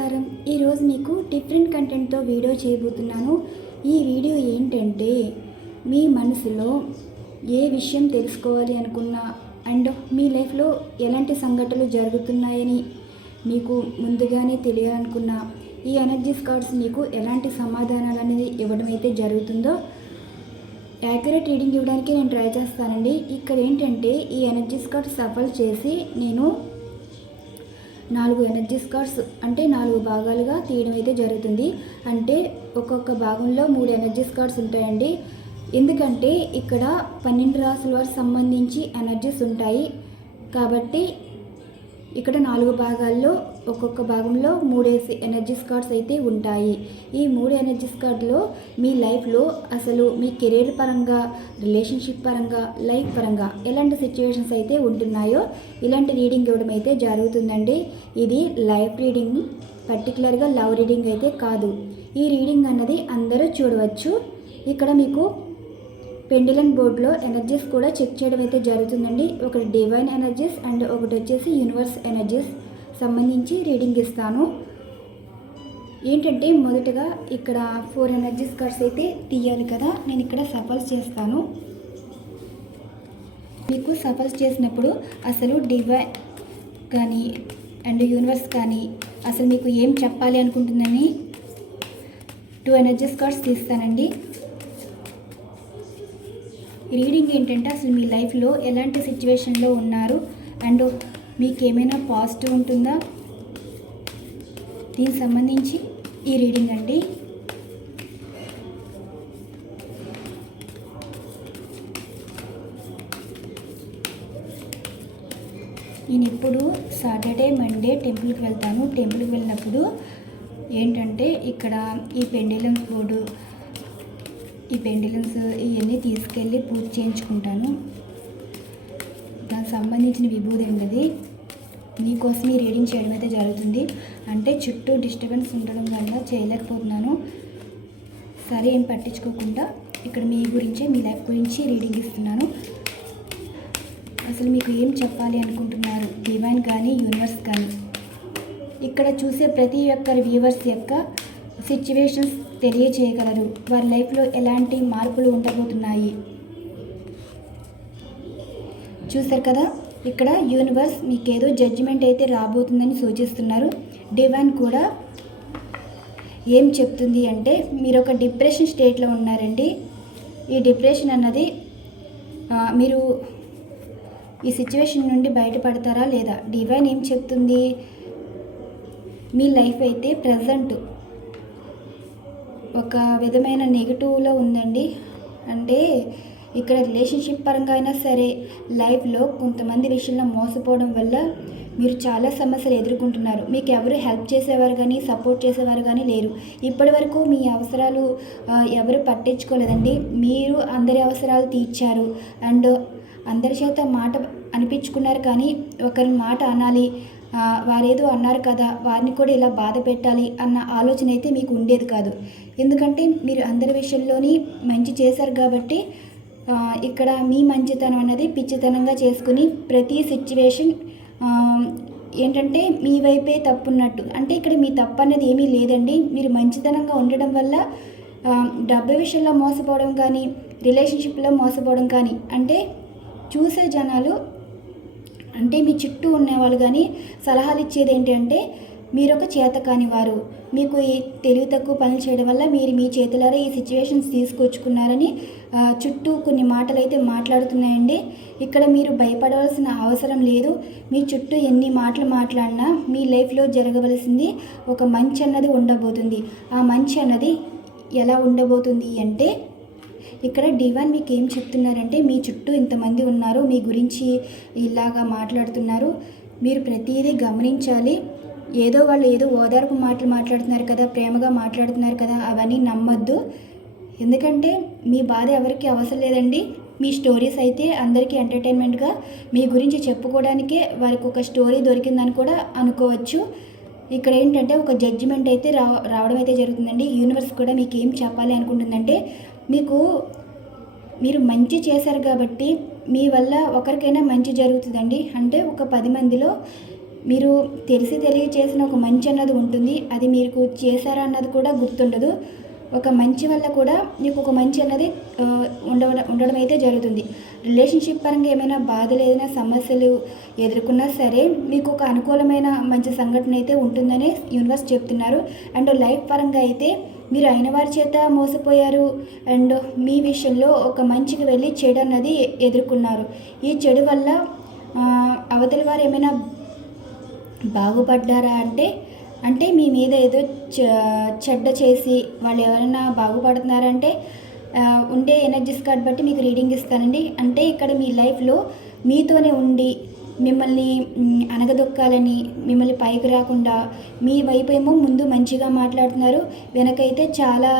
నమస్కారం. ఈరోజు మీకు డిఫరెంట్ కంటెంట్తో వీడియో చేయబోతున్నాను. ఈ వీడియో ఏంటంటే మీ మనసులో ఏ విషయం తెలుసుకోవాలి అనుకున్నా అండ్ మీ లైఫ్లో ఎలాంటి సంఘటనలు జరుగుతున్నాయని మీకు ముందుగానే తెలియాలనుకున్నా ఈ ఎనర్జీస్ కార్డ్స్ మీకు ఎలాంటి సమాధానాలు అనేది ఇవ్వడం అయితే జరుగుతుందో యాక్యురేట్ రీడింగ్ ఇవ్వడానికి నేను ట్రై చేస్తానండి. ఇక్కడ ఏంటంటే ఈ ఎనర్జీస్ కార్డ్స్ సఫల్ చేసి నేను 4 ఎనర్జీస్ కార్డ్స్ అంటే 4 భాగాలుగా తీయడం అయితే జరుగుతుంది. అంటే ఒక్కొక్క భాగంలో 3 ఎనర్జీస్ కార్డ్స్ ఉంటాయండి. ఎందుకంటే ఇక్కడ 12 రాసుల వారికి సంబంధించి ఎనర్జీస్ ఉంటాయి కాబట్టి ఇక్కడ 4 భాగాల్లో ఒక్కొక్క భాగంలో 3 ఎనర్జీస్ కార్డ్స్ అయితే ఉంటాయి. ఈ 3 ఎనర్జీస్ కార్డులో మీ లైఫ్లో అసలు మీ కెరీర్ పరంగా, రిలేషన్షిప్ పరంగా, లైఫ్ పరంగా ఎలాంటి సిచ్యువేషన్స్ అయితే ఉంటున్నాయో ఇలాంటి రీడింగ్ ఇవ్వడం అయితే జరుగుతుందండి. ఇది లైఫ్ రీడింగ్, పర్టికులర్గా లవ్ రీడింగ్ అయితే కాదు. ఈ రీడింగ్ అన్నది అందరూ చూడవచ్చు. ఇక్కడ మీకు పెండిలం బోర్డ్లో ఎనర్జీస్ కూడా చెక్ చేయడం అయితే జరుగుతుందండి. ఒకటి డివైన్ ఎనర్జీస్ అండ్ ఒకటి వచ్చేసి యూనివర్స్ ఎనర్జీస్ సంబంధించి రీడింగ్ ఇస్తాను. ఏంటంటే మొదటగా ఇక్కడ 4 ఎనర్జీస్ కార్డ్స్ అయితే తీయాలి కదా, నేను ఇక్కడ సఫల్స్ చేస్తాను. మీకు సఫల్స్ చేసినప్పుడు అసలు డివైన్ కానీ అండ్ యూనివర్స్ కానీ అసలు మీకు ఏం చెప్పాలి అనుకుంటుందని 2 ఎనర్జీస్ కార్డ్స్ తీస్తానండి. రీడింగ్ ఏంటంటే అసలు మీ లైఫ్లో ఎలాంటి సిచ్యువేషన్లో ఉన్నారు అండ్ మీకు ఏమైనా పాజిటివ్ ఉంటుందా, దీనికి సంబంధించి ఈ రీడింగ్ అండి. నేను ఇప్పుడు సాటర్డే, మండే టెంపుల్కి వెళ్తాను. టెంపుల్కి వెళ్ళినప్పుడు ఏంటంటే ఇక్కడ ఈ పెండిలమ్స్ బోర్డు, ఈ పెండిలమ్స్ ఇవన్నీ తీసుకెళ్ళి పూజ చేయించుకుంటాను. దానికి సంబంధించిన విభూది ఉండదు. మీకోసం ఈ రీడింగ్ చేయడం అయితే జరుగుతుంది. అంటే చుట్టూ డిస్టర్బెన్స్ ఉండడం వల్ల చేయలేకపోతున్నాను. సరే ఏం పట్టించుకోకుండా ఇక్కడ మీ గురించే, మీ లైఫ్ గురించి రీడింగ్ ఇస్తున్నాను. అసలు మీకు ఏం చెప్పాలి అనుకుంటున్నారు, డివైన్ కానీ యూనివర్స్ కానీ. ఇక్కడ చూసే ప్రతి ఒక్కరి వ్యూవర్స్ యొక్క సిచ్యువేషన్స్ తెలియచేయగలరు. వారి లైఫ్లో ఎలాంటి మార్పులు ఉండబోతున్నాయి చూసారు కదా. ఇక్కడ యూనివర్స్ మీకేదో జడ్జిమెంట్ అయితే రాబోతుందని సూచిస్తున్నారు. డివైన్ కూడా ఏం చెప్తుంది అంటే మీరు ఒక డిప్రెషన్ స్టేట్లో ఉన్నారండి. ఈ డిప్రెషన్ అన్నది మీరు ఈ సిచ్యువేషన్ నుండి బయటపడతారా లేదా. డివైన్ ఏం చెప్తుంది, మీ లైఫ్ అయితే ప్రజెంట్ ఒక విధమైన నెగిటివ్లో ఉందండి. అంటే ఇక్కడ రిలేషన్షిప్ పరంగా అయినా సరే లైఫ్లో కొంతమంది విషయంలో మోసపోవడం వల్ల మీరు చాలా సమస్యలు ఎదుర్కొంటున్నారు. మీకు ఎవరు హెల్ప్ చేసేవారు కానీ, సపోర్ట్ చేసేవారు కానీ లేరు. ఇప్పటి వరకు మీ అవసరాలు ఎవరు పట్టించుకోలేదండి. మీరు అందరి అవసరాలు తీర్చారు అండ్ అందరి చేత మాట అనిపించుకున్నారు. కానీ ఒకరి మాట అనాలి, వారేదో అన్నారు కదా, వారిని కూడా ఇలా బాధ పెట్టాలి అన్న ఆలోచన అయితే మీకు ఉండేది కాదు. ఎందుకంటే మీరు అందరి విషయంలోని మంచి చేశారు కాబట్టి ఇక్కడ మీ మంచితనం అన్నది పిచ్చితనంగా చేసుకుని ప్రతి సిచ్యువేషన్ ఏంటంటే మీ వైపే తప్పున్నట్టు. అంటే ఇక్కడ మీ తప్పు అనేది ఏమీ లేదండి. మీరు మంచితనంగా ఉండడం వల్ల డబ్బు విషయంలో మోసపోవడం కానీ, రిలేషన్షిప్లో మోసపోవడం కానీ, అంటే చూసే జనాలు అంటే మీ చుట్టూ ఉన్నవాళ్ళు కానీ సలహాలు ఇచ్చేది ఏంటంటే మీరు ఒక చేతకాని వారు, మీకు ఈ తెలివి తక్కువ పనులు చేయడం వల్ల మీరు మీ చేతులారా ఈ సిచ్యువేషన్స్ తీసుకొచ్చుకున్నారని చుట్టూ కొన్ని మాటలు అయితే మాట్లాడుతున్నాయండి. ఇక్కడ మీరు భయపడవలసిన అవసరం లేదు. మీ చుట్టూ ఎన్ని మాటలు మాట్లాడినా మీ లైఫ్లో జరగవలసింది ఒక మంచి అన్నది ఉండబోతుంది. ఆ మంచి అన్నది ఎలా ఉండబోతుంది అంటే ఇక్కడ డివైన్ మీకు ఏం చెప్తున్నారంటే మీ చుట్టూ ఇంతమంది ఉన్నారు, మీ గురించి ఇలాగా మాట్లాడుతున్నారు, మీరు ప్రతిదీ గమనించాలి. వాళ్ళు ఏదో ఓదార్పు మాటలు మాట్లాడుతున్నారు కదా, ప్రేమగా మాట్లాడుతున్నారు కదా, అవన్నీ నమ్మొద్దు. ఎందుకంటే మీ బాధ ఎవరికి అవసరం లేదండి. మీ స్టోరీస్ అయితే అందరికీ ఎంటర్టైన్మెంట్గా మీ గురించి చెప్పుకోవడానికే వారికి ఒక స్టోరీ దొరికిందని కూడా అనుకోవచ్చు. ఇక్కడ ఏంటంటే ఒక జడ్జిమెంట్ అయితే రావడం అయితే జరుగుతుందండి. యూనివర్స్ కూడా మీకు ఏం చెప్పాలి అనుకుంటుందంటే మీరు మంచి చేశారు కాబట్టి మీ వల్ల ఒకరికైనా మంచి జరుగుతుందండి. అంటే ఒక 10 మందిలో మీరు తెలిసి తెలియ చేసిన ఒక మంచి అన్నది ఉంటుంది, అది మీకు చేశారా అన్నది కూడా గుర్తుండదు. ఒక మంచి వల్ల కూడా మీకు ఒక మంచి అన్నది ఉండడం అయితే జరుగుతుంది. రిలేషన్షిప్ పరంగా ఏమైనా బాధలు, ఏదైనా సమస్యలు ఎదుర్కొన్నా సరే మీకు ఒక అనుకూలమైన మంచి సంఘటన అయితే ఉంటుందని యూనివర్స్ చెప్తున్నారు. అండ్ లైఫ్ పరంగా అయితే మీరు అయిన వారి చేత మోసపోయారు అండ్ మీ విషయంలో ఒక మంచికి వెళ్ళి చెడు అన్నది ఎదుర్కొన్నారు. ఈ చెడు వల్ల అవతలి వారు ఏమైనా బాగుపడ్డారా అంటే మీ మీద ఏదో చెడ్డ చేసి వాళ్ళు ఎవరైనా బాగుపడుతున్నారంటే ఉండే ఎనర్జీస్ కార్డ్ బట్టి మీకు రీడింగ్ ఇస్తానండి. అంటే ఇక్కడ మీ లైఫ్లో మీతోనే ఉండి మిమ్మల్ని అనగదొక్కాలని, మిమ్మల్ని పైకి రాకుండా మీ వైపు ఏమో ముందు మంచిగా మాట్లాడుతున్నారు, వెనకైతే చాలా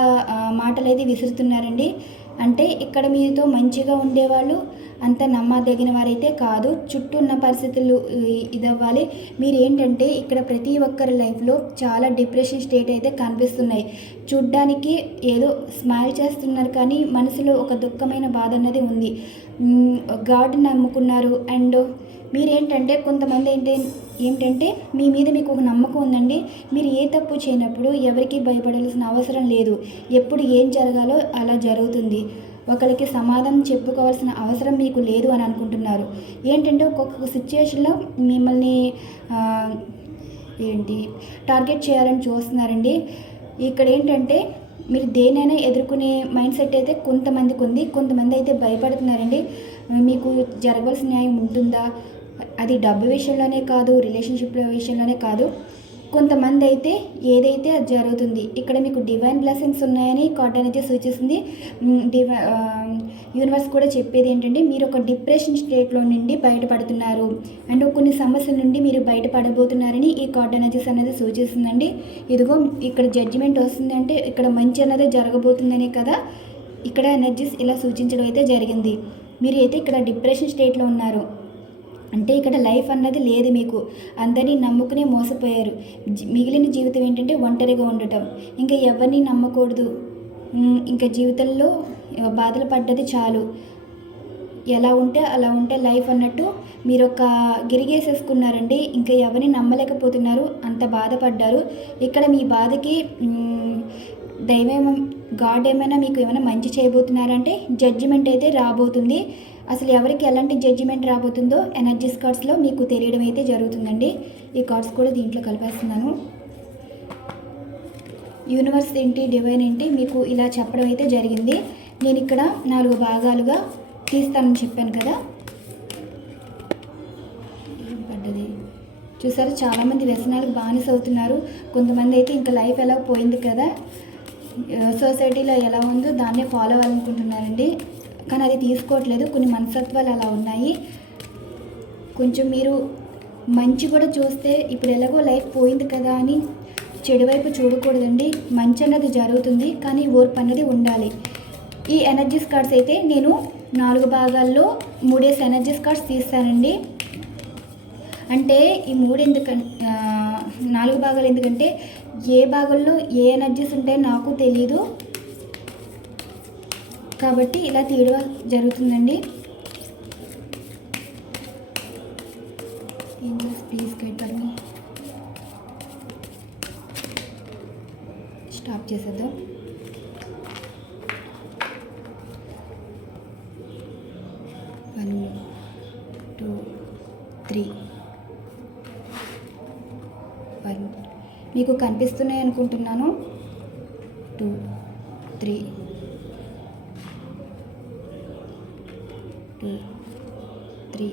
మాటలు అయితే విసురుతున్నారండి. అంటే ఇక్కడ మీతో మంచిగా ఉండేవాళ్ళు అంత నమ్మదగిన వారైతే కాదు. చుట్టూ ఉన్న పరిస్థితులు ఇదవ్వాలి. మీరు ఏంటంటే ఇక్కడ ప్రతి ఒక్కరి లైఫ్లో చాలా డిప్రెషన్ స్టేట్ అయితే కనిపిస్తున్నాయి. చూడ్డానికి ఏదో స్మైల్ చేస్తున్నారు కానీ మనసులో ఒక దుఃఖమైన బాధ అన్నది ఉంది. గాడ్ నమ్ముకున్నారు అండ్ మీరేంటంటే కొంతమంది ఏంటంటే మీ మీద మీకు ఒక నమ్మకం ఉందండి. మీరు ఏ తప్పు చేయనప్పుడు ఎవరికి భయపడాల్సిన అవసరం లేదు. ఎప్పుడు ఏం జరగాలో అలా జరుగుతుంది. ఒకరికి సమాధానం చెప్పుకోవాల్సిన అవసరం మీకు లేదు అని అనుకుంటున్నారు. ఏంటంటే ఒక్కొక్క సిచ్యువేషన్లో మిమ్మల్ని టార్గెట్ చేయాలని చూస్తున్నారండి. ఇక్కడ ఏంటంటే మీరు దేనైనా ఎదుర్కొనే మైండ్ సెట్ అయితే కొంతమందికి ఉంది, కొంతమంది అయితే భయపడుతున్నారండి. మీకు జరగవలసిన న్యాయం ఉంటుందా, అది డబ్బు విషయంలోనే కాదు, రిలేషన్షిప్ విషయంలోనే కాదు, కొంతమంది అయితే ఏదైతే అది జరుగుతుంది. ఇక్కడ మీకు డివైన్ బ్లెస్సింగ్స్ ఉన్నాయని కార్డ్ అనేది సూచిస్తుంది. యూనివర్స్ కూడా చెప్పేది ఏంటంటే మీరు ఒక డిప్రెషన్ స్టేట్లో నుండి బయటపడుతున్నారు అండ్ కొన్ని సమస్యల నుండి మీరు బయటపడబోతున్నారని ఈ కార్డ్ ఎనర్జీస్ అనేది సూచిస్తుందండి. ఇదిగో ఇక్కడ జడ్జిమెంట్ వస్తుంది అంటే ఇక్కడ మంచి అనేది జరగబోతుందనే కదా ఇక్కడ ఎనర్జీస్ ఇలా సూచించడం అయితే జరిగింది. మీరు అయితే ఇక్కడ డిప్రెషన్ స్టేట్లో ఉన్నారు అంటే ఇక్కడ లైఫ్ అన్నది లేదు మీకు. అందరినీ నమ్ముకునే మోసపోయారు. మిగిలిన జీవితం ఏంటంటే ఒంటరిగా ఉండటం. ఇంకా ఎవరిని నమ్మకూడదు. ఇంకా జీవితంలో బాధలు పడ్డది చాలు. ఎలా ఉంటే అలా ఉంటే లైఫ్ అన్నట్టు మీరు ఒక గిరిగేసేసుకున్నారండి. ఇంకా ఎవరిని నమ్మలేకపోతున్నారు, అంత బాధపడ్డారు. ఇక్కడ మీ బాధకి గాడ్ ఏమైనా మీకు ఏమైనా మంచి చేయబోతున్నారంటే జడ్జిమెంట్ అయితే రాబోతుంది. అసలు ఎవరికి ఎలాంటి జడ్జిమెంట్ రాబోతుందో ఎనర్జీస్ కార్డ్స్లో మీకు తెలియడం అయితే జరుగుతుందండి. ఈ కార్డ్స్ కూడా దీంట్లో కలిపేస్తున్నాను. యూనివర్స్ ఏంటి, డివైన్ ఏంటి మీకు ఇలా చెప్పడం అయితే జరిగింది. నేను ఇక్కడ 4 భాగాలుగా తీస్తానని చెప్పాను కదా. పడ్డది చూసారు, చాలామంది వ్యసనాలకు బానిస అవుతున్నారు. కొంతమంది అయితే ఇంకా లైఫ్ ఎలా పోయింది కదా, సొసైటీలో ఎలా ఉందో దాన్నే ఫాలో అవ్వాలనుకుంటున్నారండి. కానీ అది తీసుకోవట్లేదు. కొన్ని మనస్తత్వాలు అలా ఉన్నాయి. కొంచెం మీరు మంచి కూడా చూస్తే ఇప్పుడు ఎలాగో లైఫ్ పోయింది కదా అని చెడు వైపు చూడకూడదండి. మంచి అన్నది జరుగుతుంది కానీ ఓర్పు అన్నది ఉండాలి. ఈ ఎనర్జీస్ కార్డ్స్ అయితే నేను 4 భాగాల్లో 3 ఎనర్జీస్ కార్డ్స్ తీస్తానండి. అంటే ఈ 4 భాగాలు ఎందుకంటే ఏ భాగంలో ఏ ఎనర్జీస్ ఉంటాయో నాకు తెలీదు కాబట్టి ఇలా తీయడం జరుగుతుందండి. Please guide for me. Stop చేసేద్దాం. One, 2, 3. మీకు కనిపిస్తున్నాయి అనుకుంటున్నాను. 2, 3, 2, 3.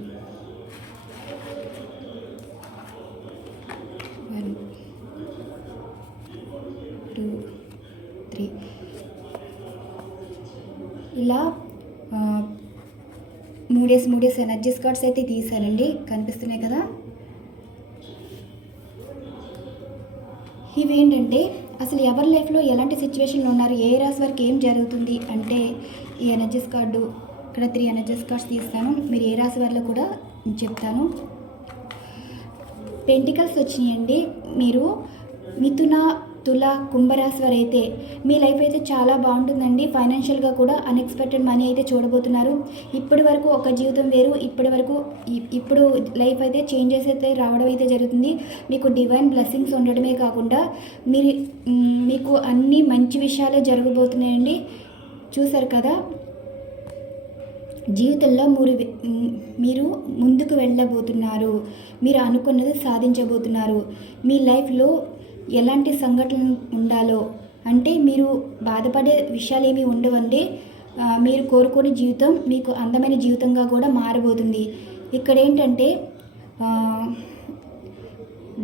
1, 2, 3. ఇలా 3 ఎనర్జీస్ కార్డ్స్ అయితే తీసానండి. కనిపిస్తున్నాయి కదా. ఇవేంటంటే అసలు ఎవరి లైఫ్లో ఎలాంటి సిచ్యువేషన్లో ఉన్నారు, ఏ రాశి వారికి ఏం జరుగుతుంది అంటే ఈ ఎనర్జీస్ కార్డు ఇక్కడ 3 ఎనర్జీస్ కార్డ్స్ తీస్తాను. మీరు ఏ రాశి వారిలో కూడా చెప్తాను. పెంటికల్స్ వచ్చినాయండి. మీరు మిథున, తుల కుంభరాశి వారు అయితే మీ లైఫ్ అయితే చాలా బాగుంటుందండి. ఫైనాన్షియల్గా కూడా అన్ఎక్స్పెక్టెడ్ మనీ అయితే చూడబోతున్నారు. ఇప్పటి వరకు ఒక జీవితం వేరు, ఇప్పటి వరకు ఇప్పుడు లైఫ్ అయితే చేంజెస్ అయితే రావడం అయితే జరుగుతుంది. మీకు డివైన్ బ్లెస్సింగ్స్ ఉండడమే కాకుండా మీకు అన్ని మంచి విషయాలే జరగబోతున్నాయండి. చూసారు కదా, జీవితంలో మీరు ముందుకు వెళ్ళబోతున్నారు. మీరు అనుకున్నది సాధించబోతున్నారు. మీ లైఫ్లో ఎలాంటి సంఘటనలు ఉండాలో అంటే మీరు బాధపడే విషయాలు ఏమీ ఉండవండి. మీరు కోరుకునే జీవితం మీకు అందమైన జీవితంగా కూడా మారబోతుంది. ఇక్కడ ఏంటంటే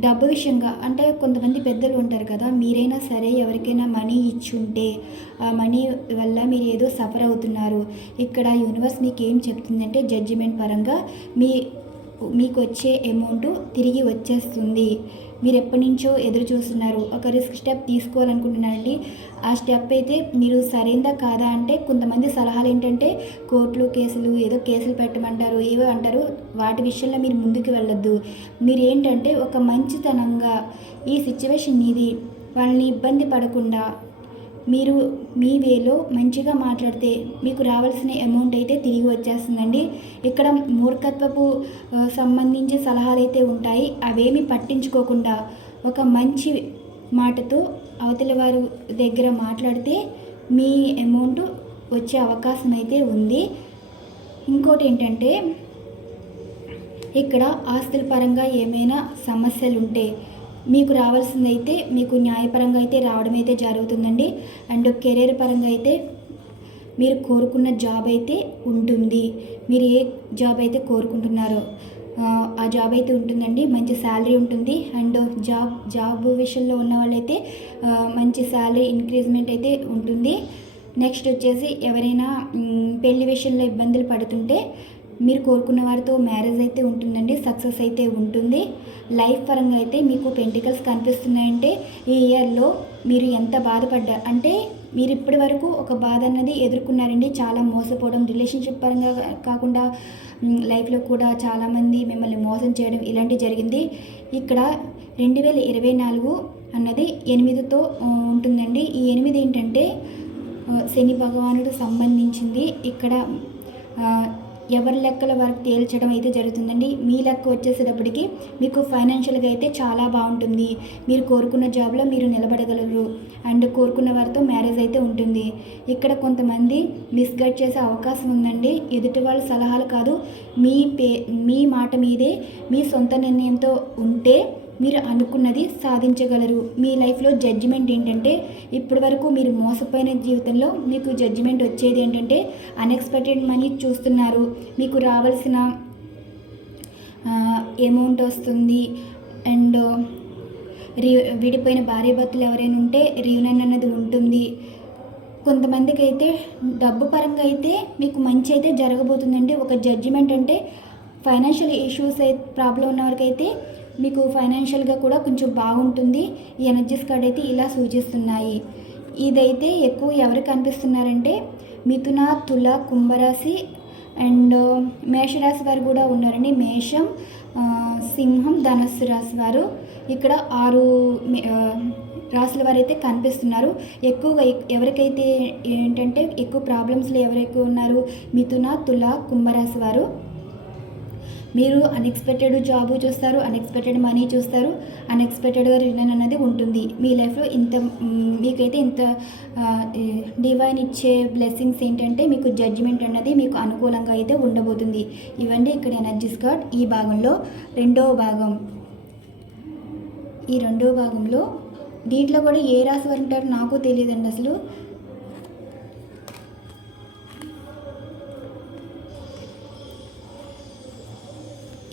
డబ్బు విషయంగా అంటే కొంతమంది పెద్దలు ఉంటారు కదా, మీరైనా సరే ఎవరికైనా మనీ ఇచ్చుంటే ఆ మనీ వల్ల మీరు ఏదో సఫర్ అవుతున్నారు. ఇక్కడ యూనివర్స్ మీకు ఏం చెప్తుందంటే జడ్జిమెంట్ పరంగా మీకు వచ్చే అమౌంట్ తిరిగి వచ్చేస్తుంది. మీరు ఎప్పటి నుంచో ఎదురు చూస్తున్నారు, ఒక రిస్క్ స్టెప్ తీసుకోవాలనుకుంటున్నారండి. ఆ స్టెప్ అయితే మీరు సరైందా కాదా అంటే కొంతమంది సలహాలు ఏంటంటే కోర్టులు కేసులు ఏదో కేసులు పెట్టమంటారు, ఏవో అంటారు. వాటి విషయంలో మీరు ముందుకు వెళ్ళొద్దు. మీరు ఏంటంటే ఒక మంచితనంగా ఈ సిచ్యువేషన్ ఇది వాళ్ళని ఇబ్బంది పడకుండా మీరు మీ వేలో మంచిగా మాట్లాడితే మీకు రావాల్సిన అమౌంట్ అయితే తిరిగి వచ్చేస్తుందండి. ఇక్కడ మూర్ఖత్వపు సంబంధించి సలహాలు అయితే ఉంటాయి, అవేమి పట్టించుకోకుండా ఒక మంచి మాటతో అవతలి వారి దగ్గర మాట్లాడితే మీ అమౌంట్ వచ్చే అవకాశం అయితే ఉంది. ఇంకోటి ఏంటంటే ఇక్కడ ఆస్తుల పరంగా ఏమైనా సమస్యలు ఉంటే మీకు రావాల్సిందైతే మీకు న్యాయపరంగా అయితే రావడం అయితే జరుగుతుందండి. అండ్ కెరీర్ పరంగా అయితే మీరు కోరుకున్న జాబ్ అయితే ఉంటుంది. మీరు ఏ జాబ్ అయితే కోరుకుంటున్నారో ఆ జాబ్ అయితే ఉంటుందండి. మంచి శాలరీ ఉంటుంది. అండ్ జాబ్ విషయంలో ఉన్న వాళ్ళైతే మంచి శాలరీ ఇంక్రీజ్మెంట్ అయితే ఉంటుంది. నెక్స్ట్ వచ్చేసి ఎవరైనా పెళ్లి విషయంలో ఇబ్బందులు పడుతుంటే మీరు కోరుకున్న వారితో మ్యారేజ్ అయితే ఉంటుందండి, సక్సెస్ అయితే ఉంటుంది. లైఫ్ పరంగా అయితే మీకు పెంటికల్స్ కనిపిస్తున్నాయంటే ఈ ఇయర్లో మీరు ఎంత బాధపడ్డారు అంటే మీరు ఇప్పటి వరకు ఒక బాధ అన్నది ఎదుర్కొన్నారండి. చాలా మోసపోవడం, రిలేషన్షిప్ పరంగా కాకుండా లైఫ్లో కూడా చాలామంది మిమ్మల్ని మోసం చేయడం ఇలాంటివి జరిగింది. ఇక్కడ 2024 అన్నది 8తో ఉంటుందండి. ఈ 8 ఏంటంటే శని భగవానుడు సంబంధించింది. ఇక్కడ ఎవరి లెక్కల వరకు తేల్చడం అయితే జరుగుతుందండి. మీ లెక్క వచ్చేసేటప్పటికి మీకు ఫైనాన్షియల్గా అయితే చాలా బాగుంటుంది. మీరు కోరుకున్న జాబ్లో మీరు నిలబడగలరు. అండ్ కోరుకున్న వారితో మ్యారేజ్ అయితే ఉంటుంది. ఇక్కడ కొంతమంది మిస్గైడ్ చేసే అవకాశం ఉందండి. ఎదుటి వాళ్ళ సలహాలు కాదు, మీ మాట మీదే మీ సొంత నిర్ణయంతో ఉంటే మీరు అనుకున్నది సాధించగలరు. మీ లైఫ్లో జడ్జిమెంట్ ఏంటంటే ఇప్పటి వరకు మీరు మోసపోయిన జీవితంలో మీకు జడ్జిమెంట్ వచ్చేది ఏంటంటే అన్ఎక్స్పెక్టెడ్ మనీ చూస్తున్నారు. మీకు రావాల్సిన అమౌంట్ వస్తుంది. అండ్ విడిపోయిన భార్యాభర్తలు ఎవరైనా ఉంటే రీయూనియన్ అనేది ఉంటుంది. కొంతమందికి అయితే డబ్బు పరంగా అయితే మీకు మంచి అయితే జరగబోతుందండి. ఒక జడ్జిమెంట్ అంటే ఫైనాన్షియల్ ఇష్యూస్ ప్రాబ్లం ఉన్న వరకైతే మీకు ఫైనాన్షియల్గా కూడా కొంచెం బాగుంటుంది. ఈ ఎనర్జీస్ కార్డ్ అయితే ఇలా సూచిస్తున్నాయి. ఇదైతే ఎక్కువ ఎవరు కనిపిస్తున్నారంటే మిథున, తుల, కుంభరాశి అండ్ మేషరాశి వారు కూడా ఉన్నారండి. మేషం, సింహం, ధనస్సు రాశి వారు ఇక్కడ 6 రాశుల వారు అయితే కనిపిస్తున్నారు. ఎక్కువగా ఎవరికైతే ఏంటంటే ఎక్కువ ప్రాబ్లమ్స్లో ఎవరైతే ఉన్నారు మిథున, తుల, కుంభరాశి వారు. మీరు అన్ఎక్స్పెక్టెడ్ జాబ్ చూస్తారు, అన్ఎక్స్పెక్టెడ్ మనీ చూస్తారు, అన్ఎక్స్పెక్టెడ్గా రిటర్న్ అనేది ఉంటుంది. మీ లైఫ్లో మీకైతే ఇంత డివైన్ ఇచ్చే బ్లెస్సింగ్స్ ఏంటంటే మీకు జడ్జిమెంట్ అన్నది మీకు అనుకూలంగా అయితే ఉండబోతుంది. ఇవన్నీ ఇక్కడ ఎనర్జీస్ కార్డ్. ఈ భాగంలో రెండవ భాగం, ఈ రెండవ భాగంలో దీంట్లో కూడా ఏ రాశి వారు ఉంటారో నాకు తెలియదండి అసలు.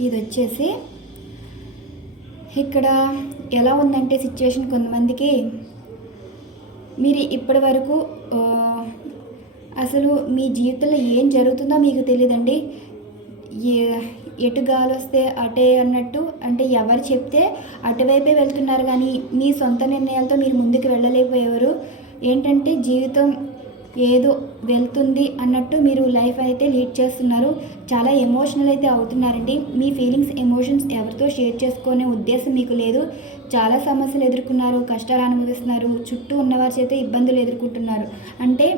ఇది వచ్చేసి ఇక్కడ ఎలా ఉందంటే సిచ్యువేషన్ కొంతమందికి మీరు ఇప్పటి వరకు అసలు మీ జీవితంలో ఏం జరుగుతుందో మీకు తెలియదండి. ఎటు గాలి వస్తే అటే అన్నట్టు, అంటే ఎవరు చెప్తే అటువైపే వెళ్తున్నారు కానీ మీ సొంత నిర్ణయాలతో మీరు ముందుకు వెళ్ళలేకపోయేవారు. ఏంటంటే జీవితం ఏదో వెళ్తుంది అన్నట్టు మీరు లైఫ్ అయితే లీడ్ చేస్తున్నారు. చాలా ఎమోషనల్ అయితే అవుతున్నారండి. మీ ఫీలింగ్స్, ఎమోషన్స్ ఎవరితో షేర్ చేసుకునే ఉద్దేశం మీకు లేదు. చాలా సమస్యలు ఎదుర్కొన్నారు, కష్టాలు అనుభవిస్తున్నారు, చుట్టూ ఉన్నవారి చేత ఇబ్బందులు ఎదుర్కొంటున్నారు. అంటే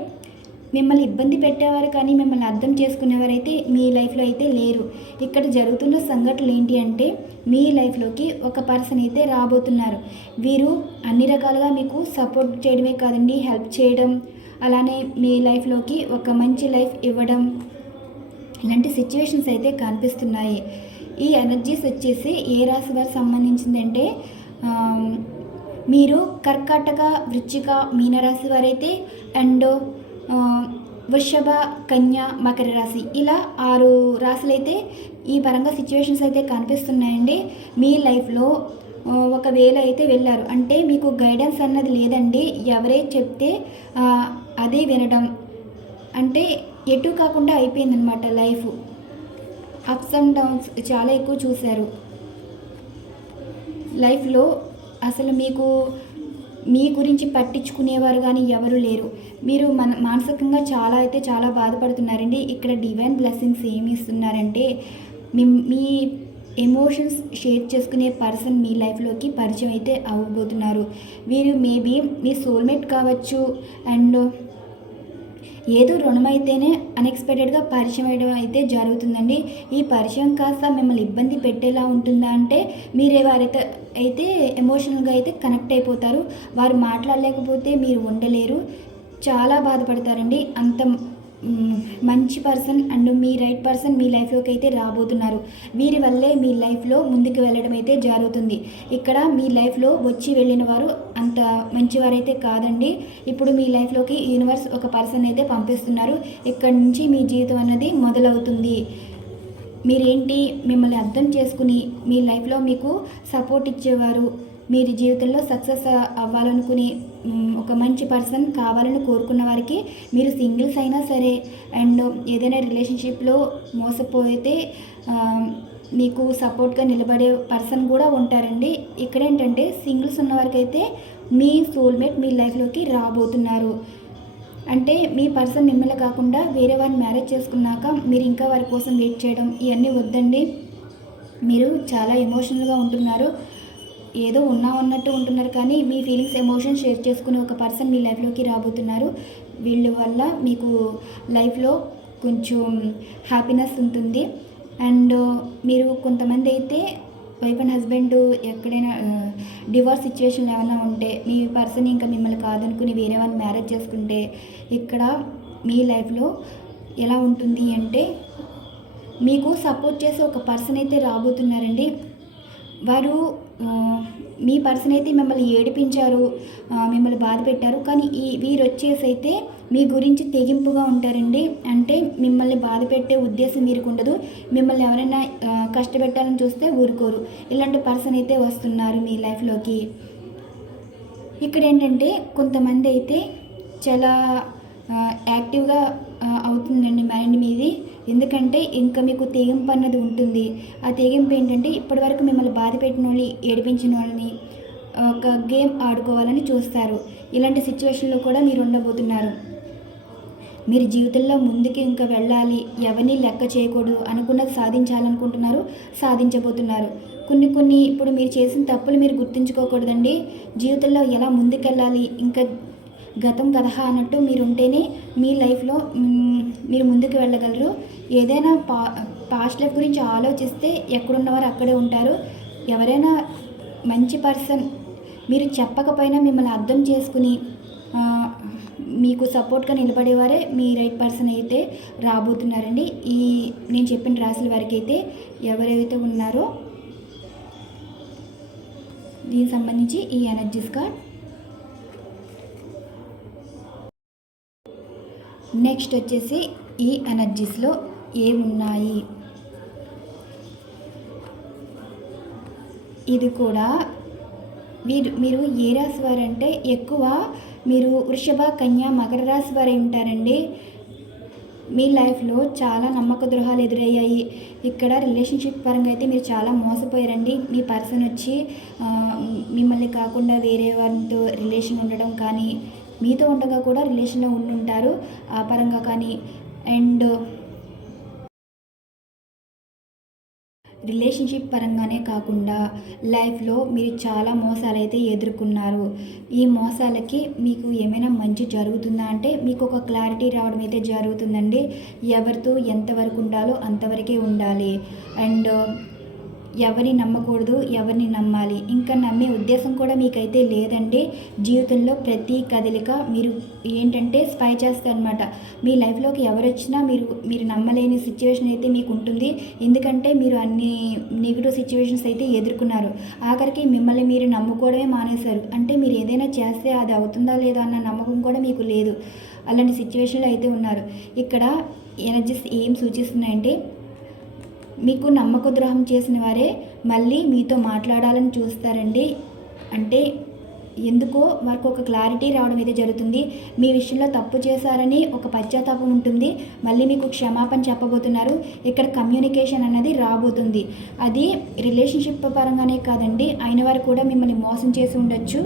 మిమ్మల్ని ఇబ్బంది పెట్టేవారు కానీ మిమ్మల్ని అర్థం చేసుకునేవారైతే మీ లైఫ్లో అయితే లేరు. ఇక్కడ జరుగుతున్న సంఘటనలు ఏంటి అంటే మీ లైఫ్లోకి ఒక పర్సన్ అయితే రాబోతున్నారు. వీరు అన్ని రకాలుగా మీకు సపోర్ట్ చేయడమే కాదండి, హెల్ప్ చేయడం, అలానే మీ లైఫ్లోకి ఒక మంచి లైఫ్ ఇవ్వడం, ఇలాంటి సిచ్యువేషన్స్ అయితే కనిపిస్తున్నాయి. ఈ ఎనర్జీస్ వచ్చేసి ఏ రాశి వారికి సంబంధించిందంటే మీరు కర్కాటక, వృశ్చిక, మీనరాశి వారైతే అండ్ వృషభ, కన్య, మకర రాశి ఇలా 6 రాశులైతే ఈ పరంగా సిచ్యువేషన్స్ అయితే కనిపిస్తున్నాయండి. మీ లైఫ్లో ఒకవేళ అయితే వెళ్ళారు అంటే మీకు గైడెన్స్ అన్నది లేదండి. ఎవరే చెప్తే అదే వినడం, అంటే ఎటు కాకుండా అయిపోయిందనమాట లైఫ్. అప్స్ అండ్ డౌన్స్ చాలా ఎక్కువ చూశారు లైఫ్లో. అసలు మీకు మీ గురించి పట్టించుకునేవారు కానీ ఎవరు లేరు. మీరు మానసికంగా చాలా బాధపడుతున్నారండి. ఇక్కడ డివైన్ బ్లెస్సింగ్స్ ఏమి ఇస్తున్నారంటే మీ ఎమోషన్స్ షేర్ చేసుకునే పర్సన్ మీ లైఫ్లోకి పరిచయం అయితే అవ్వబోతున్నారు. వీరు మేబీ మీ సోల్మేట్ కావచ్చు. అండ్ ఏదో రుణమైతేనే అన్ఎక్స్పెక్టెడ్గా పరిచయం అయ్యడం అయితే జరుగుతుందండి. ఈ పరిచయం కాస్త మిమ్మల్ని ఇబ్బంది పెట్టేలా ఉంటుందా అంటే మీరే వారైతే ఎమోషనల్గా అయితే కనెక్ట్ అయిపోతారు. వారు మాట్లాడలేకపోతే మీరు ఉండలేరు, చాలా బాధపడతారండి. అంత మంచి పర్సన్ అండ్ మీ రైట్ పర్సన్ మీ లైఫ్లోకి అయితే రాబోతున్నారు. వీరి వల్లే మీ లైఫ్లో ముందుకు వెళ్ళడం అయితే జరుగుతుంది. ఇక్కడ మీ లైఫ్లో వచ్చి వెళ్ళిన వారు అంత మంచివారైతే కాదండి. ఇప్పుడు మీ లైఫ్లోకి యూనివర్స్ ఒక పర్సన్ అయితే పంపిస్తున్నారు. ఇక్కడ నుంచి మీ జీవితం అన్నది మొదలవుతుంది. మీరేంటి, మిమ్మల్ని అర్థం చేసుకుని మీ లైఫ్లో మీకు సపోర్ట్ ఇచ్చేవారు, మీరు జీవితంలో సక్సెస్ అవ్వాలనుకుని ఒక మంచి పర్సన్ కావాలని కోరుకున్న వారికి, మీరు సింగిల్స్ అయినా సరే అండ్ ఏదైనా రిలేషన్షిప్లో మోసపోయితే మీకు సపోర్ట్గా నిలబడే పర్సన్ కూడా ఉంటారండి. ఇక్కడ ఏంటంటే సింగిల్స్ ఉన్న వారికి అయితే మీ సోల్మేట్ మీ లైఫ్లోకి రాబోతున్నారు. అంటే మీ పర్సన్ మిమ్మల్ని కాకుండా వేరే వారిని మ్యారేజ్ చేసుకున్నాక మీరు ఇంకా వారి కోసం వెయిట్ చేయడం ఇవన్నీ వద్దండి. మీరు చాలా ఎమోషనల్గా ఉంటున్నారు, ఏదో ఉన్నట్టు ఉంటున్నారు కానీ మీ ఫీలింగ్స్, ఎమోషన్స్ షేర్ చేసుకునే ఒక పర్సన్ మీ లైఫ్లోకి రాబోతున్నారు. వీళ్ళ వల్ల మీకు లైఫ్లో కొంచెం హ్యాపీనెస్ ఉంటుంది. అండ్ మీరు కొంతమంది అయితే వైఫ్ అండ్ హస్బెండ్ ఎక్కడైనా డివోర్స్ సిచ్యువేషన్ ఏమైనా ఉంటే మీ పర్సన్ ఇంకా మిమ్మల్ని కాదనుకుని వేరే వాళ్ళని మ్యారేజ్ చేసుకుంటే ఇక్కడ మీ లైఫ్లో ఎలా ఉంటుంది అంటే మీకు సపోర్ట్ చేసే ఒక పర్సన్ అయితే రాబోతున్నారండి. వారు మీ పర్సన్ అయితే మిమ్మల్ని ఏడిపించారు, మిమ్మల్ని బాధ పెట్టారు, కానీ వీరు వచ్చేసి అయితే మీ గురించి తెగింపుగా ఉంటారండి. అంటే మిమ్మల్ని బాధ పెట్టే ఉద్దేశం వీరికి ఉండదు. మిమ్మల్ని ఎవరైనా కష్టపెట్టాలని చూస్తే ఊరుకోరు. ఇలాంటి పర్సన్ అయితే వస్తున్నారు మీ లైఫ్లోకి. ఇక్కడ ఏంటంటే కొంతమంది అయితే చాలా యాక్టివ్గా అవుతుందండి మైండ్ మీది. ఎందుకంటే ఇంకా మీకు తెగింపు అన్నది ఉంటుంది. ఆ తెగింపు ఏంటంటే ఇప్పటివరకు మిమ్మల్ని బాధ పెట్టిన వాళ్ళని, ఏడిపించిన వాళ్ళని ఒక గేమ్ ఆడుకోవాలని చూస్తారు. ఇలాంటి సిచ్యువేషన్లో కూడా మీరు ఉండబోతున్నారు. మీరు జీవితంలో ముందుకి ఇంకా వెళ్ళాలి, ఎవరిని లెక్క చేయకూడదు, అనుకున్నది సాధించాలనుకుంటున్నారు, సాధించబోతున్నారు. కొన్ని ఇప్పుడు మీరు చేసిన తప్పులు మీరు గుర్తుంచుకోకూడదండి. జీవితంలో ఎలా ముందుకెళ్ళాలి, ఇంకా గతం కథ అన్నట్టు మీరు ఉంటేనే మీ లైఫ్లో మీరు ముందుకు వెళ్ళగలరు. ఏదైనా పాస్ట్ లైఫ్ గురించి ఆలోచిస్తే ఎక్కడున్నవారు అక్కడే ఉంటారు. ఎవరైనా మంచి పర్సన్ మీరు చెప్పకపోయినా మిమ్మల్ని అర్థం చేసుకుని మీకు సపోర్ట్గా నిలబడేవారే మీ రైట్ పర్సన్ అయితే రాబోతున్నారండి. నేను చెప్పిన రాశుల వారికి అయితే ఎవరైతే ఉన్నారో దీనికి సంబంధించి ఈ ఎనర్జీస్ కార్డ్. నెక్స్ట్ వచ్చేసి ఈ ఎనర్జీస్లో ఏమున్నాయి, ఇది కూడా మీరు ఏ రాశి వారంటే ఎక్కువ మీరు వృషభ, కన్య, మకర రాశి వారు ఉంటారండి. మీ లైఫ్లో చాలా నమ్మక ద్రోహాలు ఎదురయ్యాయి. ఇక్కడ రిలేషన్షిప్ పరంగా అయితే మీరు చాలా మోసపోయారండి. మీ పర్సన్ వచ్చి మిమ్మల్ని కాకుండా వేరే వారితో రిలేషన్ ఉండడం కానీ, మీతో ఉండగా కూడా రిలేషన్లో ఉండుంటారు ఆ పరంగా కానీ. అండ్ రిలేషన్షిప్ పరంగానే కాకుండా లైఫ్లో మీరు చాలా మోసాలైతే ఎదుర్కొన్నారు. ఈ మోసాలకి మీకు ఏమైనా మంచి జరుగుతుందా అంటే మీకు ఒక క్లారిటీ రావడం అయితే జరుగుతుందండి. ఎవరితో ఎంతవరకు ఉండాలో అంతవరకే ఉండాలి. అండ్ ఎవరిని నమ్మకూడదు, ఎవరిని నమ్మాలి, ఇంకా నమ్మే ఉద్దేశం కూడా మీకైతే లేదండి. జీవితంలో ప్రతి కదలిక మీరు ఏంటంటే స్పై చేస్తారనమాట. మీ లైఫ్లోకి ఎవరు వచ్చినా మీరు నమ్మలేని సిచ్యువేషన్ అయితే మీకు ఉంటుంది. ఎందుకంటే మీరు అన్ని నెగిటివ్ సిచ్యువేషన్స్ అయితే ఎదుర్కొన్నారు. ఆఖరికి మిమ్మల్ని మీరు నమ్ముకోవడమే మానేశారు. అంటే మీరు ఏదైనా చేస్తే అది అవుతుందా లేదా అన్న నమ్మకం కూడా మీకు లేదు. అలాంటి సిచ్యువేషన్లో అయితే ఉన్నారు. ఇక్కడ ఎనర్జీస్ ఏం సూచిస్తున్నాయంటే మీకు నమ్మక ద్రోహం చేసిన వారే మళ్ళీ మీతో మాట్లాడాలని చూస్తారండి. అంటే ఎందుకో వారికి ఒక క్లారిటీ రావడం అయితే జరుగుతుంది. మీ విషయంలో తప్పు చేశారని ఒక పశ్చాత్తాపం ఉంటుంది. మళ్ళీ మీకు క్షమాపణ చెప్పబోతున్నారు. ఇక్కడ కమ్యూనికేషన్ అన్నది రాబోతుంది. అది రిలేషన్షిప్ పరంగానే కాదండి, అయిన వారు కూడా మిమ్మల్ని మోసం చేసి ఉండొచ్చు.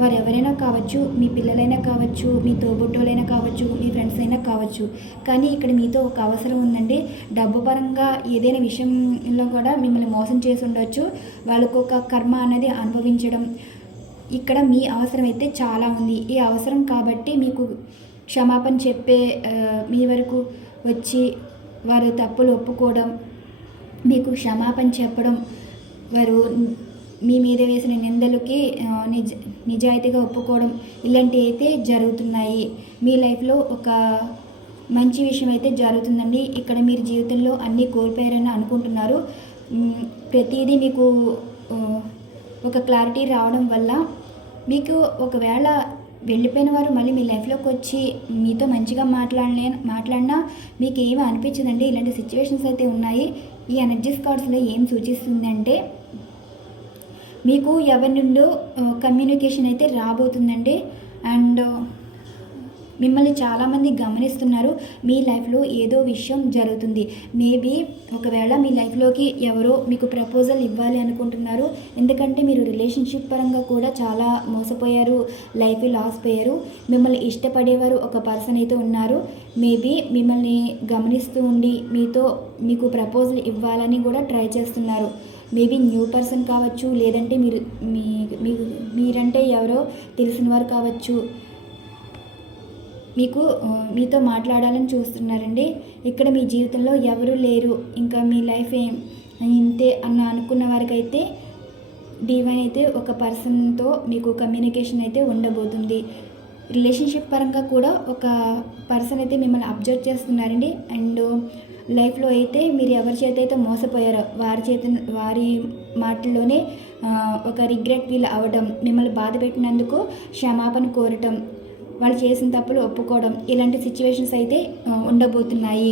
వారు ఎవరైనా కావచ్చు, మీ పిల్లలైనా కావచ్చు, మీ తోబుట్టువులైనా కావచ్చు, మీ ఫ్రెండ్స్ అయినా కావచ్చు. కానీ ఇక్కడ మీతో ఒక అవసరం ఉందండి. డబ్బు పరంగా ఏదైనా విషయంలో కూడా మిమ్మల్ని మోసం చేసి ఉండొచ్చు. వాళ్ళకు ఒక కర్మ అనేది అనుభవించడం. ఇక్కడ మీ అవసరం అయితే చాలా ఉంది. ఈ అవసరం కాబట్టి మీకు క్షమాపణ చెప్పే మీ వరకు వచ్చి వారు తప్పులు ఒప్పుకోవడం, మీకు క్షమాపణ చెప్పడం, వారు మీ మీద వేసిన నిందలకి నిజాయితీగా ఒప్పుకోవడం, ఇలాంటివి అయితే జరుగుతున్నాయి. మీ లైఫ్లో ఒక మంచి విషయం అయితే జరుగుతుందండి. ఇక్కడ మీరు జీవితంలో అన్నీ కోల్పోయారని అనుకుంటున్నారు. ప్రతిదీ మీకు ఒక క్లారిటీ రావడం వల్ల మీకు ఒకవేళ వెళ్ళిపోయిన వారు మళ్ళీ మీ లైఫ్లోకి వచ్చి మీతో మంచిగా మాట్లాడినా మీకు ఏమీ అనిపించదండి. ఇలాంటి సిచ్యువేషన్స్ అయితే ఉన్నాయి. ఈ ఎనర్జీస్ కార్డ్స్లో ఏం సూచిస్తుందంటే మీకు ఎవరి నుండో కమ్యూనికేషన్ అయితే రాబోతుందండి. అండ్ మిమ్మల్ని చాలామంది గమనిస్తున్నారు. మీ లైఫ్లో ఏదో విషయం జరుగుతుంది. మేబీ ఒకవేళ మీ లైఫ్లోకి ఎవరో మీకు ప్రపోజల్ ఇవ్వాలి అనుకుంటున్నారు. ఎందుకంటే మీరు రిలేషన్షిప్ పరంగా కూడా చాలా మోసపోయారు, లైఫ్ లాస్ పోయారు. మిమ్మల్ని ఇష్టపడేవారు ఒక పర్సన్ అయితే ఉన్నారు. మేబీ మిమ్మల్ని గమనిస్తూ ఉండి మీకు ప్రపోజల్ ఇవ్వాలని కూడా ట్రై చేస్తున్నారు. మేబీ న్యూ పర్సన్ కావచ్చు, లేదంటే మీరంటే ఎవరో తెలిసిన వారు కావచ్చు. మీతో మాట్లాడాలని చూస్తున్నారండి. ఇక్కడ మీ జీవితంలో ఎవరు లేరు, ఇంకా మీ లైఫ్ ఇంతే అనుకున్న వారికైతే డివైన్ అయితే ఒక పర్సన్తో మీకు కమ్యూనికేషన్ అయితే ఉండబోతుంది. రిలేషన్షిప్ పరంగా కూడా ఒక పర్సన్ అయితే మిమ్మల్ని అబ్జర్వ్ చేస్తున్నారండి. అండ్ లైఫ్లో అయితే మీరు ఎవరి చేత అయితే మోసపోయారో వారి మాటల్లోనే ఒక రిగ్రెట్ ఫీల్ అవ్వడం, మిమ్మల్ని బాధ పెట్టినందుకు క్షమాపణ కోరటం, వాళ్ళు చేసిన తప్పులు ఒప్పుకోవడం, ఇలాంటి సిచ్యువేషన్స్ అయితే ఉండబోతున్నాయి.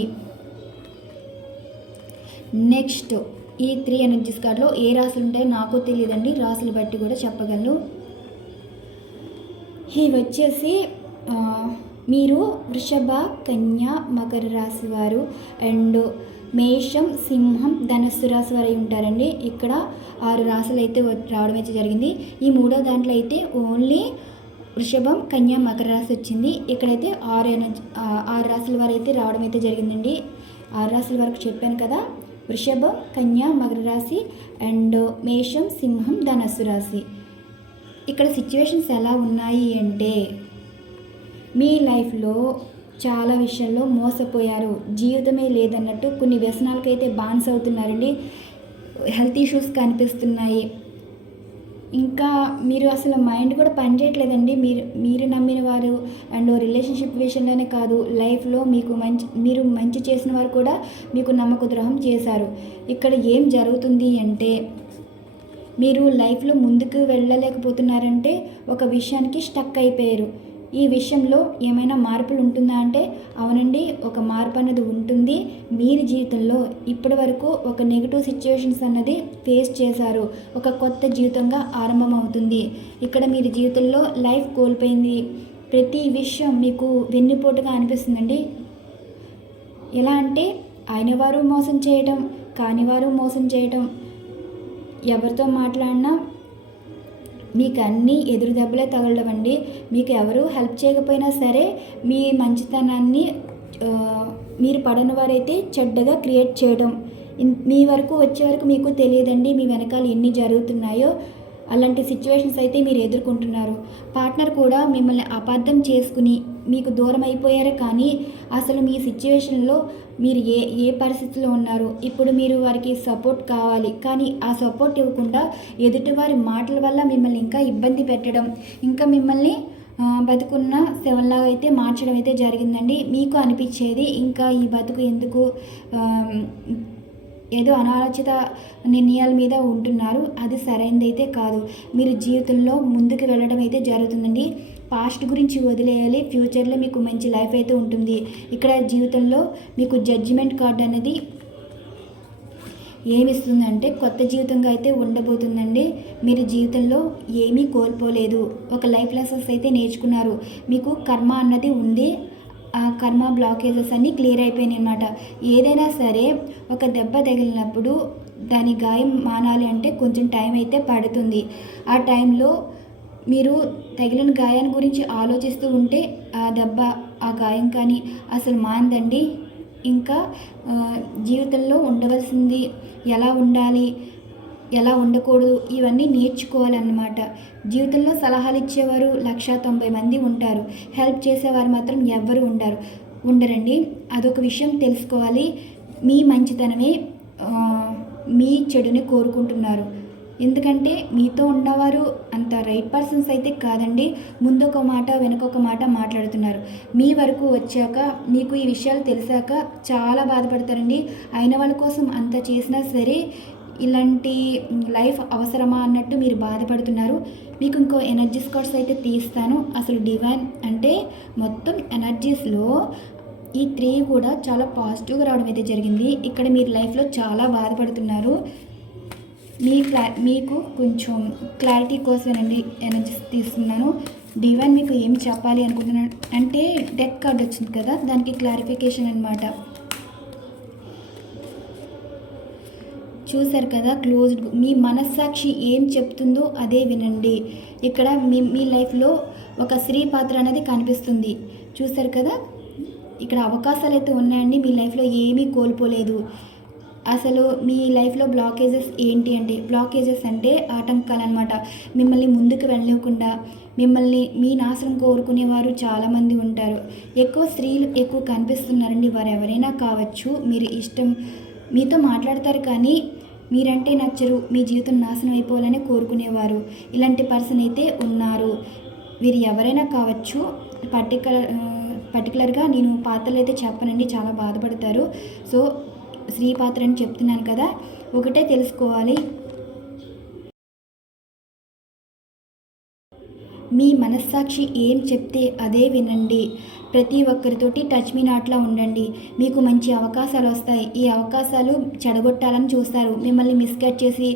నెక్స్ట్ ఈ 3 ఎనర్జీస్ కార్డ్లో ఏ రాశులు ఉంటాయో నాకు తెలియదండి. రాశులు బట్టి కూడా చెప్పగలను. ఇవి వచ్చేసి మీరు వృషభ, కన్య, మకర రాశి వారు అండ్ మేషం, సింహం, ధనస్సు రాశి వారు ఉంటారండి. ఇక్కడ 6 రాశులు అయితే రావడం అయితే జరిగింది. ఈ 3వ దాంట్లో అయితే ఓన్లీ వృషభం, కన్య, మకర రాశి వచ్చింది. ఇక్కడైతే 6 రాశుల వారు అయితే రావడం అయితే జరిగిందండి. 6 రాశుల వరకు చెప్పాను కదా. వృషభం, కన్య, మకర రాశి అండ్ మేషం, సింహం, ధనస్సు రాశి. ఇక్కడ సిచ్యువేషన్స్ ఎలా ఉన్నాయి అంటే మీ లైఫ్లో చాలా విషయాల్లో మోసపోయారు. జీవితమే లేదన్నట్టు కొన్ని వ్యసనాలకైతే బాన్స్ అవుతున్నారండి. హెల్త్ ఇష్యూస్ కనిపిస్తున్నాయి. ఇంకా మీరు అసలు మైండ్ కూడా పనిచేయట్లేదండి. మీరు నమ్మిన వారు అండ్ రిలేషన్షిప్ విషయంలోనే కాదు, లైఫ్లో మీరు మంచి చేసిన వారు కూడా మీకు నమ్మక ద్రోహం చేశారు. ఇక్కడ ఏం జరుగుతుంది అంటే మీరు లైఫ్లో ముందుకు వెళ్ళలేకపోతున్నారంటే ఒక విషయానికి స్టక్ అయిపోయారు. ఈ విషయంలో ఏమైనా మార్పులు ఉంటుందా అంటే అవునండి, ఒక మార్పు అన్నది ఉంటుంది. మీరు జీవితంలో ఇప్పటి వరకు ఒక నెగిటివ్ సిచ్యువేషన్స్ అన్నది ఫేస్ చేశారు. ఒక కొత్త జీవితంగా ఆరంభం అవుతుంది. ఇక్కడ మీరు జీవితంలో లైఫ్ కోల్పోయింది. ప్రతి విషయం మీకు వెన్నుపోటుగా అనిపిస్తుందండి. ఎలా అంటే అయిన వారు మోసం చేయటం, కానివారు మోసం చేయటం, ఎవరితో మాట్లాడినా మీకు అన్నీ ఎదురు దెబ్బలే తగలవండి. మీకు ఎవరు హెల్ప్ చేయకపోయినా సరే మీ మంచితనాన్ని మీరు పడని వారైతే చెడ్డగా క్రియేట్ చేయడం మీ వరకు వచ్చే వరకు మీకు తెలియదండి మీ వెనకాల ఎన్ని జరుగుతున్నాయో. అలాంటి సిచ్యువేషన్స్ అయితే మీరు ఎదుర్కొంటున్నారు. పార్ట్నర్ కూడా మిమ్మల్ని అపార్థం చేసుకుని మీకు దూరం అయిపోయారు. కానీ అసలు మీ సిచ్యువేషన్లో మీరు ఏ పరిస్థితిలో ఉన్నారు, ఇప్పుడు మీరు వారికి సపోర్ట్ కావాలి, కానీ ఆ సపోర్ట్ ఇవ్వకుండా ఎదుటివారి మాటల వల్ల మిమ్మల్ని ఇంకా ఇబ్బంది పెట్టడం, ఇంకా మిమ్మల్ని బతుకున్న శవంలాగా అయితే మార్చడం అయితే జరిగిందండి. మీకు అనిపించేది ఇంకా ఈ బతుకు ఎందుకు, ఏదో అనాలోచిత నిర్ణయాల మీద ఉంటున్నారు. అది సరైనదైతే కాదు. మీరు జీవితంలో ముందుకు వెళ్ళడం అయితే జరుగుతుందండి. పాస్ట్ గురించి వదిలేయాలి. ఫ్యూచర్లో మీకు మంచి లైఫ్ అయితే ఉంటుంది. ఇక్కడ జీవితంలో మీకు జడ్జిమెంట్ కార్డ్ అనేది ఏమిస్తుందంటే కొత్త జీవితంగా అయితే ఉండబోతుందండి. మీరు జీవితంలో ఏమీ కోల్పోలేదు, ఒక లైఫ్ లెసన్స్ అయితే నేర్చుకున్నారు. మీకు కర్మ అన్నది ఉంది. ఆ కర్మ బ్లాకేజెస్ అన్నీ క్లియర్ అయిపోయినాయి అన్నమాట. ఏదైనా సరే ఒక దెబ్బ తగిలినప్పుడు దాని గాయం మానాలి అంటే కొంచెం టైం అయితే పడుతుంది. ఆ టైంలో మీరు తగిలిన గాయాన్ని గురించి ఆలోచిస్తూ ఉంటే ఆ దెబ్బ, ఆ గాయం కానీ అసలు మానదండి. ఇంకా జీవితంలో ఉండవలసింది ఎలా ఉండాలి, ఎలా ఉండకూడదు, ఇవన్నీ నేర్చుకోవాలన్నమాట. జీవితంలో సలహాలు ఇచ్చేవారు 190 మంది ఉంటారు. హెల్ప్ చేసేవారు మాత్రం ఎవ్వరు ఉండరండి. అదొక విషయం తెలుసుకోవాలి. మీ మంచితనమే మీ చెడుని కోరుకుంటున్నారు. ఎందుకంటే మీతో ఉన్నవారు అంత రైట్ పర్సన్స్ అయితే కాదండి. ముందొక మాట వెనకొక మాట మాట్లాడుతున్నారు. మీ వరకు వచ్చాక మీకు ఈ విషయాలు తెలిసాక చాలా బాధపడతారండి. అయిన వాళ్ళ కోసం అంత చేసినా సరే ఇలాంటి లైఫ్ అవసరమా అన్నట్టు మీరు బాధపడుతున్నారు. మీకు ఇంకో ఎనర్జీస్ కార్డ్స్ అయితే తీస్తాను. అసలు డివైన్ అంటే మొత్తం ఎనర్జీస్లో ఈ 3 కూడా చాలా పాజిటివ్గా రావడం అయితే జరిగింది. ఇక్కడ మీరు లైఫ్లో చాలా బాధపడుతున్నారు. మీకు కొంచెం క్లారిటీ కోసమేనండి ఎనర్జీస్ తీస్తున్నాను. డివైన్ మీకు ఏం చెప్పాలి అనుకుంటున్నాను అంటే డెక్ కార్డ్ వచ్చింది కదా, దానికి క్లారిఫికేషన్ అనమాట. చూశారు కదా, క్లోజ్డ్. మీ మనస్సాక్షి ఏం చెప్తుందో అదే వినండి. ఇక్కడ మీ లైఫ్లో ఒక స్త్రీ పాత్ర అనేది కనిపిస్తుంది. చూశారు కదా, ఇక్కడ అవకాశాలు అయితే ఉన్నాయండి. మీ లైఫ్లో ఏమీ కోల్పోలేదు. అసలు మీ లైఫ్లో బ్లాకేజెస్ ఏంటి అంటే, బ్లాకేజెస్ అంటే ఆటంకాలు అనమాట. మిమ్మల్ని ముందుకు వెళ్ళనివ్వకుండా మిమ్మల్ని మీ నాశనం కోరుకునేవారు చాలామంది ఉంటారు. ఎక్కువ స్త్రీలు ఎక్కువ కనిపిస్తున్నారండి. వారు ఎవరైనా కావచ్చు. మీరు ఇష్టం మీతో మాట్లాడతారు కానీ మీరంటే నచ్చరు, మీ జీవితం నాశనం అయిపోవాలని కోరుకునేవారు. ఇలాంటి పర్సన్ అయితే ఉన్నారు. వీరు ఎవరైనా కావచ్చు. పర్టికులర్గా నేను పాత్రలు అయితే చెప్పనండి, చాలా బాధపడతారు. సో స్త్రీ పాత్ర అని చెప్తున్నాను కదా, ఒకటే తెలుసుకోవాలి. మీ మనస్సాక్షి ఏం చెప్తే అదే వినండి. ప్రతి ఒక్కరితోటి టచ్ మీ నాట్లా ఉండండి. మీకు మంచి అవకాశాలు వస్తాయి. ఈ అవకాశాలు చెడగొట్టాలని చూస్తారు, మిమ్మల్ని మిస్గైడ్ చేసి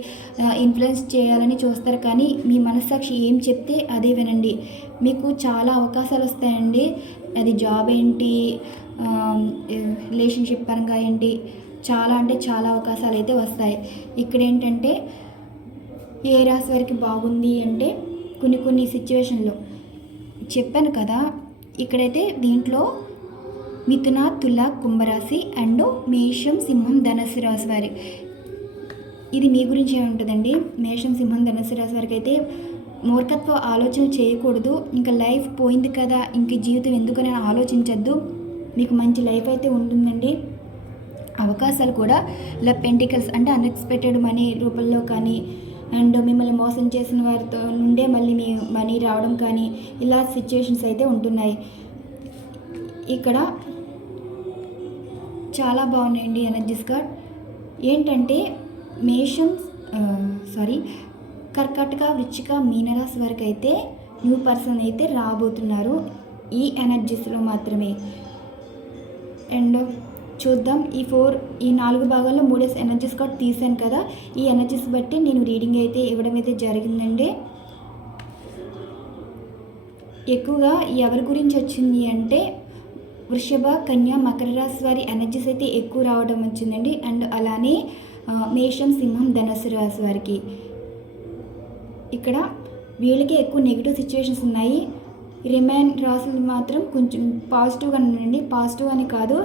ఇన్ఫ్లుయెన్స్ చేయాలని చూస్తారు. కానీ మీ మనస్సాక్షి ఏం చెప్తే అదే వినండి. మీకు చాలా అవకాశాలు వస్తాయండి. అది జాబ్ ఏంటి, రిలేషన్షిప్ పరంగా ఏంటి, చాలా అంటే చాలా అవకాశాలు అయితే వస్తాయి. ఇక్కడ ఏంటంటే ఏ రాశి వారికి బాగుంది అంటే కొన్ని సిచ్యువేషన్లో చెప్పాను కదా. ఇక్కడైతే దీంట్లో మిథున, తుల, కుంభరాశి అండ్ మేషం, సింహం, ధనుస్సు రాశి వారి ఇది మీ గురించే ఉంటుందండి. మేషం, సింహం, ధనుస్సు రాశి వారికి అయితే మూర్ఖత్వ ఆలోచన చేయకూడదు. ఇంకా లైఫ్ పోయింది కదా, ఇంక జీవితం ఎందుకని ఆలోచించద్దు. మీకు మంచి లైఫ్ అయితే ఉంటుందండి. అవకాశాలు కూడా ఇలా పెంటికల్స్ అంటే అన్ఎక్స్పెక్టెడ్ మనీ రూపంలో కానీ, అండ్ మిమ్మల్ని మోసం చేసిన వారితో నుండే మళ్ళీ మీ మనీ రావడం కానీ, ఇలా సిచ్యువేషన్స్ అయితే ఉంటున్నాయి. ఇక్కడ చాలా బాగున్నాయండి ఎనర్జీస్ కార్డ్. ఏంటంటే మేషం కర్కాటక, వృశ్చిక, మీనరాశి వరకు అయితే న్యూ పర్సన్ అయితే రాబోతున్నారు ఈ ఎనర్జీస్లో మాత్రమే. అండ్ చూద్దాం. ఈ 4 భాగాల్లో 3 ఎనర్జీస్ కార్డ్ తీసాను కదా, ఈ ఎనర్జీస్ బట్టి నేను రీడింగ్ అయితే ఇవ్వడం అయితే జరిగిందండి. ఎక్కువగా ఎవరి గురించి వచ్చింది అంటే వృషభ, కన్య, మకర రాశి వారి ఎనర్జీస్ అయితే ఎక్కువ రావడం వచ్చిందండి. అండ్ అలానే మేషం, సింహం, ధనుస్సు రాశి వారికి ఇక్కడ వీళ్ళకే ఎక్కువ నెగిటివ్ సిచ్యువేషన్స్ ఉన్నాయి. రిమైన్ రాసులు మాత్రం కొంచెం పాజిటివ్గా ఉండండి. పాజిటివ్ అని కాదు,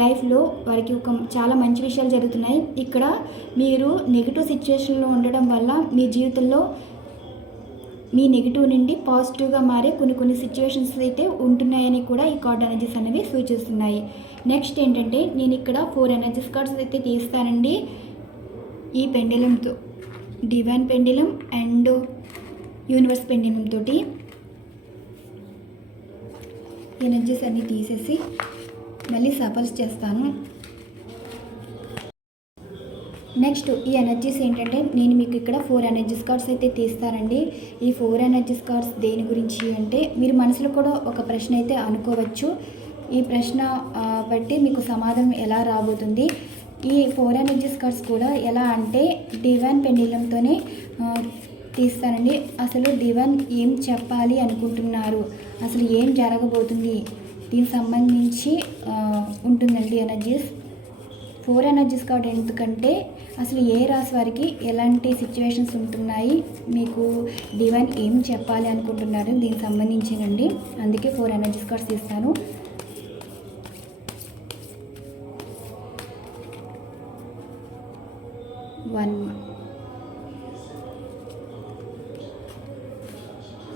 లైఫ్లో వారికి చాలా మంచి విషయాలు జరుగుతున్నాయి. ఇక్కడ మీరు నెగిటివ్ సిచ్యువేషన్లో ఉండడం వల్ల మీ జీవితంలో మీ నెగిటివ్ నుండి పాజిటివ్గా మారే కొన్ని సిచ్యువేషన్స్ అయితే ఉంటున్నాయని కూడా ఈ కార్డ్ ఎనర్జీస్ అనేవి సూచిస్తున్నాయి. నెక్స్ట్ ఏంటంటే నేను ఇక్కడ 4 ఎనర్జీస్ కార్డ్స్ అయితే తీస్తానండి. ఈ పెండిలంతో, divine pendulum and universe pendulum తోటి ఎనర్జీస్ అన్నీ తీసేసి మళ్ళీ సఫల్స్ చేస్తాను. నెక్స్ట్ ఈ ఎనర్జీస్ ఏంటంటే నేను మీకు ఇక్కడ 4 ఎనర్జీస్ కార్డ్స్ అయితే తీస్తానండి. ఈ 4 ఎనర్జీస్ కార్డ్స్ దేని గురించి అంటే మీరు మనసులో కూడా ఒక ప్రశ్న అయితే అనుకోవచ్చు. ఈ ప్రశ్న బట్టి మీకు సమాధానం ఎలా రాబోతుంది. ఈ 4 ఎనర్జీస్ కార్డ్స్ కూడా ఎలా అంటే డివైన్ పెండిలంతోనే తీస్తానండి. అసలు డివైన్ ఏం చెప్పాలి అనుకుంటున్నారు, అసలు ఏం జరగబోతుంది, దీనికి సంబంధించి ఉంటుందండి ఎనర్జీస్. 4 ఎనర్జీస్ కార్డ్ ఎందుకంటే అసలు ఏ రాశి వారికి ఎలాంటి సిచ్యువేషన్స్ ఉంటున్నాయి, మీకు డివైన్ ఏం చెప్పాలి అనుకుంటున్నారు దీనికి సంబంధించినండి. అందుకే 4 ఎనర్జీస్ కార్డ్స్ తీస్తాను.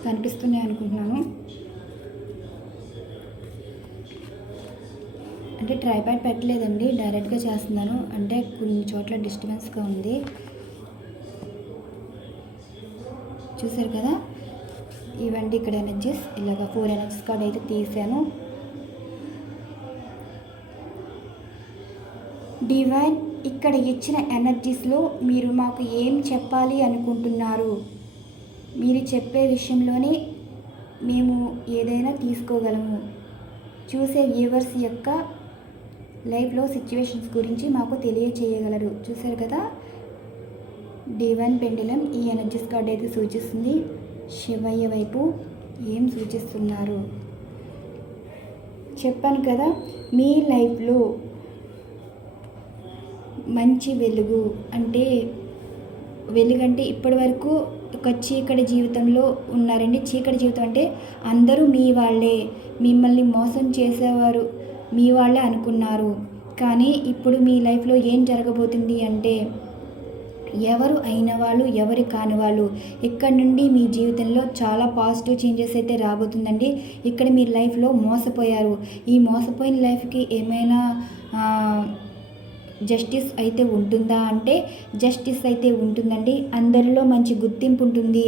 కనిపిస్తున్నాయి అనుకుంటున్నాను. అంటే ట్రైపాడ్ పెట్టలేదండి, డైరెక్ట్గా చేస్తున్నాను. అంటే కొన్ని చోట్ల డిస్టర్బెన్స్గా ఉంది. చూసారు కదా, ఇవండి ఇక్కడ ఎనర్జీస్. ఇలాగ 4 ఎనర్జీస్ కార్డ్ అయితే తీసాను. డివైన్ ఇక్కడ ఇచ్చిన ఎనర్జీస్లో మీరు మాకు ఏం చెప్పాలి అనుకుంటున్నారు, మీరు చెప్పే విషయంలోనే మేము ఏదైనా తీసుకోగలము. చూసే వ్యూవర్స్ యొక్క లైఫ్లో సిచ్యువేషన్స్ గురించి మాకు తెలియచేయగలరు. చూసారు కదా, డివైన్ పెండిలం ఈ ఎనర్జీస్ కార్డ్ అయితే సూచిస్తుంది. శివయ్య వైపు ఏం సూచిస్తున్నారు చెప్పాను కదా. మీ లైఫ్లో మంచి వెలుగు అంటే ఇప్పటి వరకు ఒక చీకటి జీవితంలో ఉన్నారండి. చీకటి జీవితం అంటే అందరూ మీ వాళ్ళే, మిమ్మల్ని మోసం చేసేవారు మీ వాళ్ళే అనుకున్నారు. కానీ ఇప్పుడు మీ లైఫ్లో ఏం జరగబోతుంది అంటే ఎవరు అయిన వాళ్ళు ఎవరు కాని వాళ్ళు ఇక్కడ నుండి మీ జీవితంలో చాలా పాజిటివ్ చేంజెస్ అయితే రాబోతుందండి. ఇక్కడ మీ లైఫ్లో మోసపోయారు. ఈ మోసపోయిన లైఫ్కి ఏమైనా జస్టిస్ అయితే ఉంటుందా అంటే జస్టిస్ అయితే ఉంటుందండి. అందరిలో మంచి గుర్తింపు ఉంటుంది.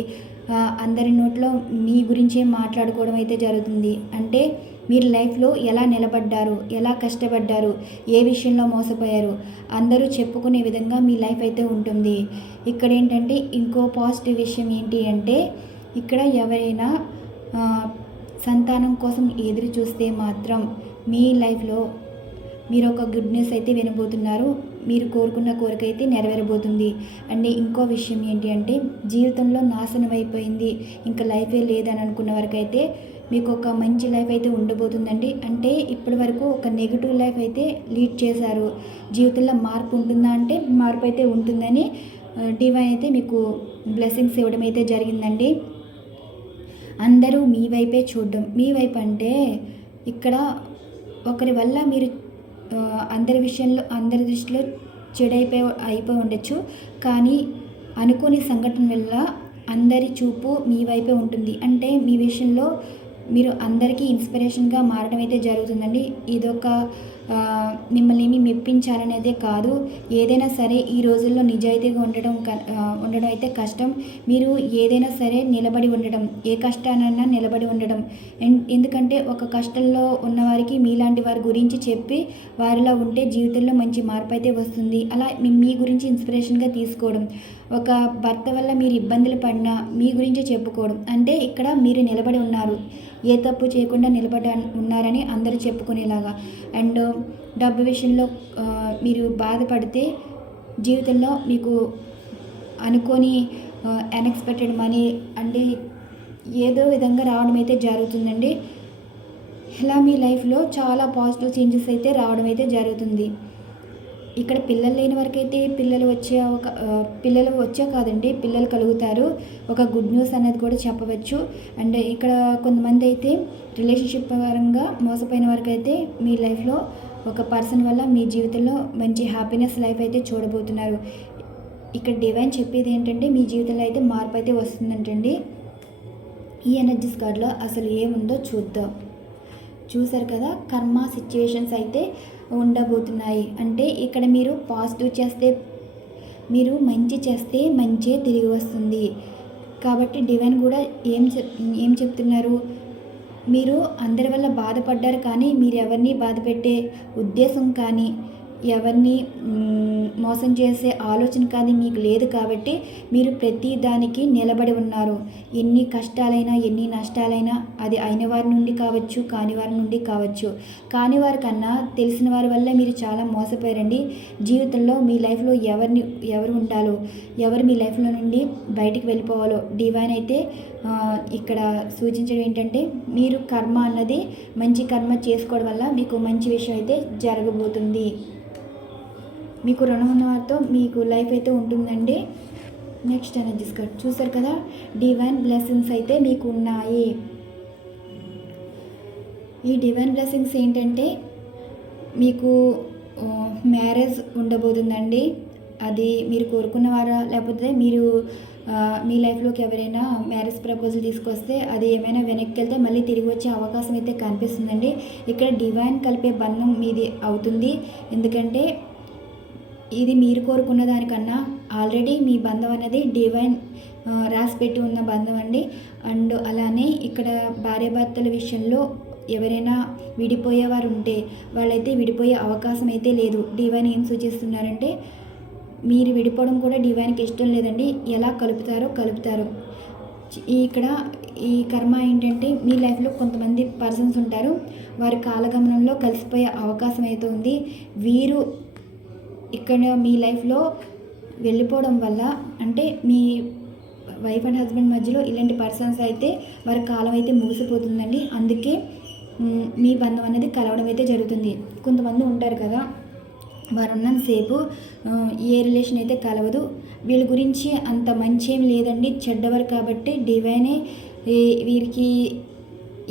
అందరి నోట్లో మీ గురించే మాట్లాడుకోవడం అయితే జరుగుతుంది. అంటే మీరు లైఫ్లో ఎలా నిలబడ్డారు, ఎలా కష్టపడ్డారు, ఏ విషయంలో మోసపోయారు అందరూ చెప్పుకునే విధంగా మీ లైఫ్ అయితే ఉంటుంది. ఇక్కడ ఏంటంటే ఇంకో పాజిటివ్ విషయం ఏంటి అంటే ఇక్కడ ఎవరైనా సంతానం కోసం ఎదురు చూస్తే మాత్రం మీ లైఫ్లో మీరు ఒక గుడ్ న్యూస్ అయితే వినబోతున్నారు. మీరు కోరుకున్న కోరిక అయితే నెరవేరబోతుంది. అండ్ ఇంకో విషయం ఏంటి అంటే జీవితంలో నాశనం అయిపోయింది, ఇంకా లైఫే లేదని అనుకున్న వరకు అయితే మీకు ఒక మంచి లైఫ్ అయితే ఉండబోతుందండి. అంటే ఇప్పటి వరకు ఒక నెగిటివ్ లైఫ్ అయితే లీడ్ చేశారు. జీవితంలో మార్పు ఉంటుందా అంటే మార్పు అయితే ఉంటుందని డివైన్ అయితే మీకు బ్లెస్సింగ్స్ ఇవ్వడం అయితే జరిగిందండి. అందరూ మీ వైపే చూడడం. మీ వైపు అంటే ఇక్కడ ఒకరి వల్ల మీరు అందరి దృష్టిలో అయిపోయి ఉండొచ్చు. కానీ అనుకోని సంఘటన వల్ల అందరి చూపు మీ వైపే ఉంటుంది. అంటే మీ విషయంలో మీరు అందరికీ ఇన్స్పిరేషన్గా మారడం అయితే జరుగుతుందండి. ఇదొక మిమ్మల్ని ఏమి మెప్పించాలనేదే కాదు. ఏదైనా సరే ఈ రోజుల్లో నిజాయితీగా ఉండడం అయితే కష్టం. మీరు ఏదైనా సరే నిలబడి ఉండడం, ఏ కష్టానైనా నిలబడి ఉండడం. ఎందుకంటే ఒక కష్టంలో ఉన్నవారికి మీలాంటి వారి గురించి చెప్పి వారిలా ఉంటే జీవితంలో మంచి మార్పు అయితే వస్తుంది. అలా మీ గురించి ఇన్స్పిరేషన్గా తీసుకోవడం. ఒక భర్త వల్ల మీరు ఇబ్బందులు పడినా మీ గురించే చెప్పుకోవడం. అంటే ఇక్కడ మీరు నిలబడి ఉన్నారు, ఏ తప్పు చేయకుండా నిలబడి ఉన్నారని అందరూ చెప్పుకునేలాగా. అండ్ డబ్బు విషయంలో మీరు బాధపడితే జీవితంలో మీకు అనుకోని అన్ఎక్స్పెక్టెడ్ మనీ అంటే ఏదో విధంగా రావడం అయితే జరుగుతుందండి. ఇలా మీ లైఫ్లో చాలా పాజిటివ్ చేంజెస్ అయితే రావడం అయితే జరుగుతుంది. ఇక్కడ పిల్లలు లేని వరకైతే పిల్లలు వచ్చే కాదండి, పిల్లలు కలుగుతారు. ఒక గుడ్ న్యూస్ అనేది కూడా చెప్పవచ్చు. అండ్ ఇక్కడ కొంతమంది అయితే రిలేషన్షిప్ పరంగా మోసపోయిన వరకైతే మీ లైఫ్లో ఒక పర్సన్ వల్ల మీ జీవితంలో మంచి హ్యాపీనెస్ లైఫ్ అయితే చూడబోతున్నారు. ఇక్కడ డివైన్ చెప్పేది ఏంటంటే మీ జీవితంలో అయితే మార్పు అయితే వస్తుందంటండి. ఈ ఎనర్జీస్ కార్డ్లో అసలు ఏముందో చూద్దాం. చూసారు కదా, కర్మ సిచ్యువేషన్స్ అయితే ఉండబోతున్నాయి. అంటే ఇక్కడ మీరు పాజిటివ్ చేస్తే, మీరు మంచి చేస్తే మంచే తిరిగి వస్తుంది. కాబట్టి డివైన్ కూడా ఏం చెప్తున్నారు, మీరు అందరి వల్ల బాధపడ్డారు కానీ మీరు ఎవరిని బాధ పెట్టే ఉద్దేశం కానీ ఎవరిని మోసం చేసే ఆలోచన కానీ మీకు లేదు. కాబట్టి మీరు ప్రతి దానికి నిలబడి ఉన్నారు. ఎన్ని కష్టాలైనా ఎన్ని నష్టాలైనా అది అయిన వారి నుండి కావచ్చు, కాని వారి నుండి కావచ్చు. కాని వారి కన్నా తెలిసిన వారి వల్ల మీరు చాలా మోసపోయారండి. జీవితంలో మీ లైఫ్లో ఎవరు ఉండాలో, ఎవరు మీ లైఫ్లో నుండి బయటికి వెళ్ళిపోవాలో డివైన్ అయితే ఇక్కడ సూచించడం ఏంటంటే మీరు కర్మ అన్నది మంచి కర్మ చేసుకోవడం వల్ల మీకు మంచి విషయం అయితే జరగబోతుంది. మీకు రుణం ఉన్న వారితో మీకు లైఫ్ అయితే ఉంటుందండి. నెక్స్ట్ ఎనర్జీస్ కార్డ్ చూసారు కదా, డివైన్ బ్లెస్సింగ్స్ అయితే మీకు ఉన్నాయి. ఈ డివైన్ బ్లెస్సింగ్స్ ఏంటంటే మీకు మ్యారేజ్ ఉండబోతుందండి. అది మీరు కోరుకున్నవారా, లేకపోతే మీరు మీ లైఫ్లోకి ఎవరైనా మ్యారేజ్ ప్రపోజల్ తీసుకొస్తే అది ఏమైనా వెనక్కి వెళ్తే మళ్ళీ తిరిగి వచ్చే అవకాశం అయితే కనిపిస్తుందండి. ఇక్కడ డివైన్ కలిపే బంధం మీది అవుతుంది. ఎందుకంటే ఇది మీరు కోరుకున్న దానికన్నా ఆల్రెడీ మీ బంధం అనేది డివైన్ రాసిపెట్టి ఉన్న బంధం అండి. అండ్ అలానే ఇక్కడ భార్యాభర్తల విషయంలో ఎవరైనా విడిపోయేవారు ఉంటే వాళ్ళైతే విడిపోయే అవకాశం అయితే లేదు. డివైన్ ఏం సూచిస్తున్నారంటే మీరు విడిపోవడం కూడా డివైన్కి ఇష్టం లేదండి. ఎలా కలుపుతారు. ఇక్కడ ఈ కర్మ ఏంటంటే మీ లైఫ్లో కొంతమంది పర్సన్స్ ఉంటారు, వారి కాలగమనంలో కలిసిపోయే అవకాశం అయితే ఉంది. వీరు ఇక్కడ మీ లైఫ్లో వెళ్ళిపోవడం వల్ల, అంటే మీ వైఫ్ అండ్ హస్బెండ్ మధ్యలో ఇలాంటి పర్సన్స్ అయితే వారి కాలం అయితే ముగిసిపోతుందండి. అందుకే మీ బంధం అనేది కలవడం అయితే జరుగుతుంది. కొంతమంది ఉంటారు కదా, వారు ఉన్నంతసేపు ఏ రిలేషన్ అయితే కలవదు. వీళ్ళ గురించి అంత మంచి ఏం లేదండి, చెడ్డవారు. కాబట్టి డివైనే వీరికి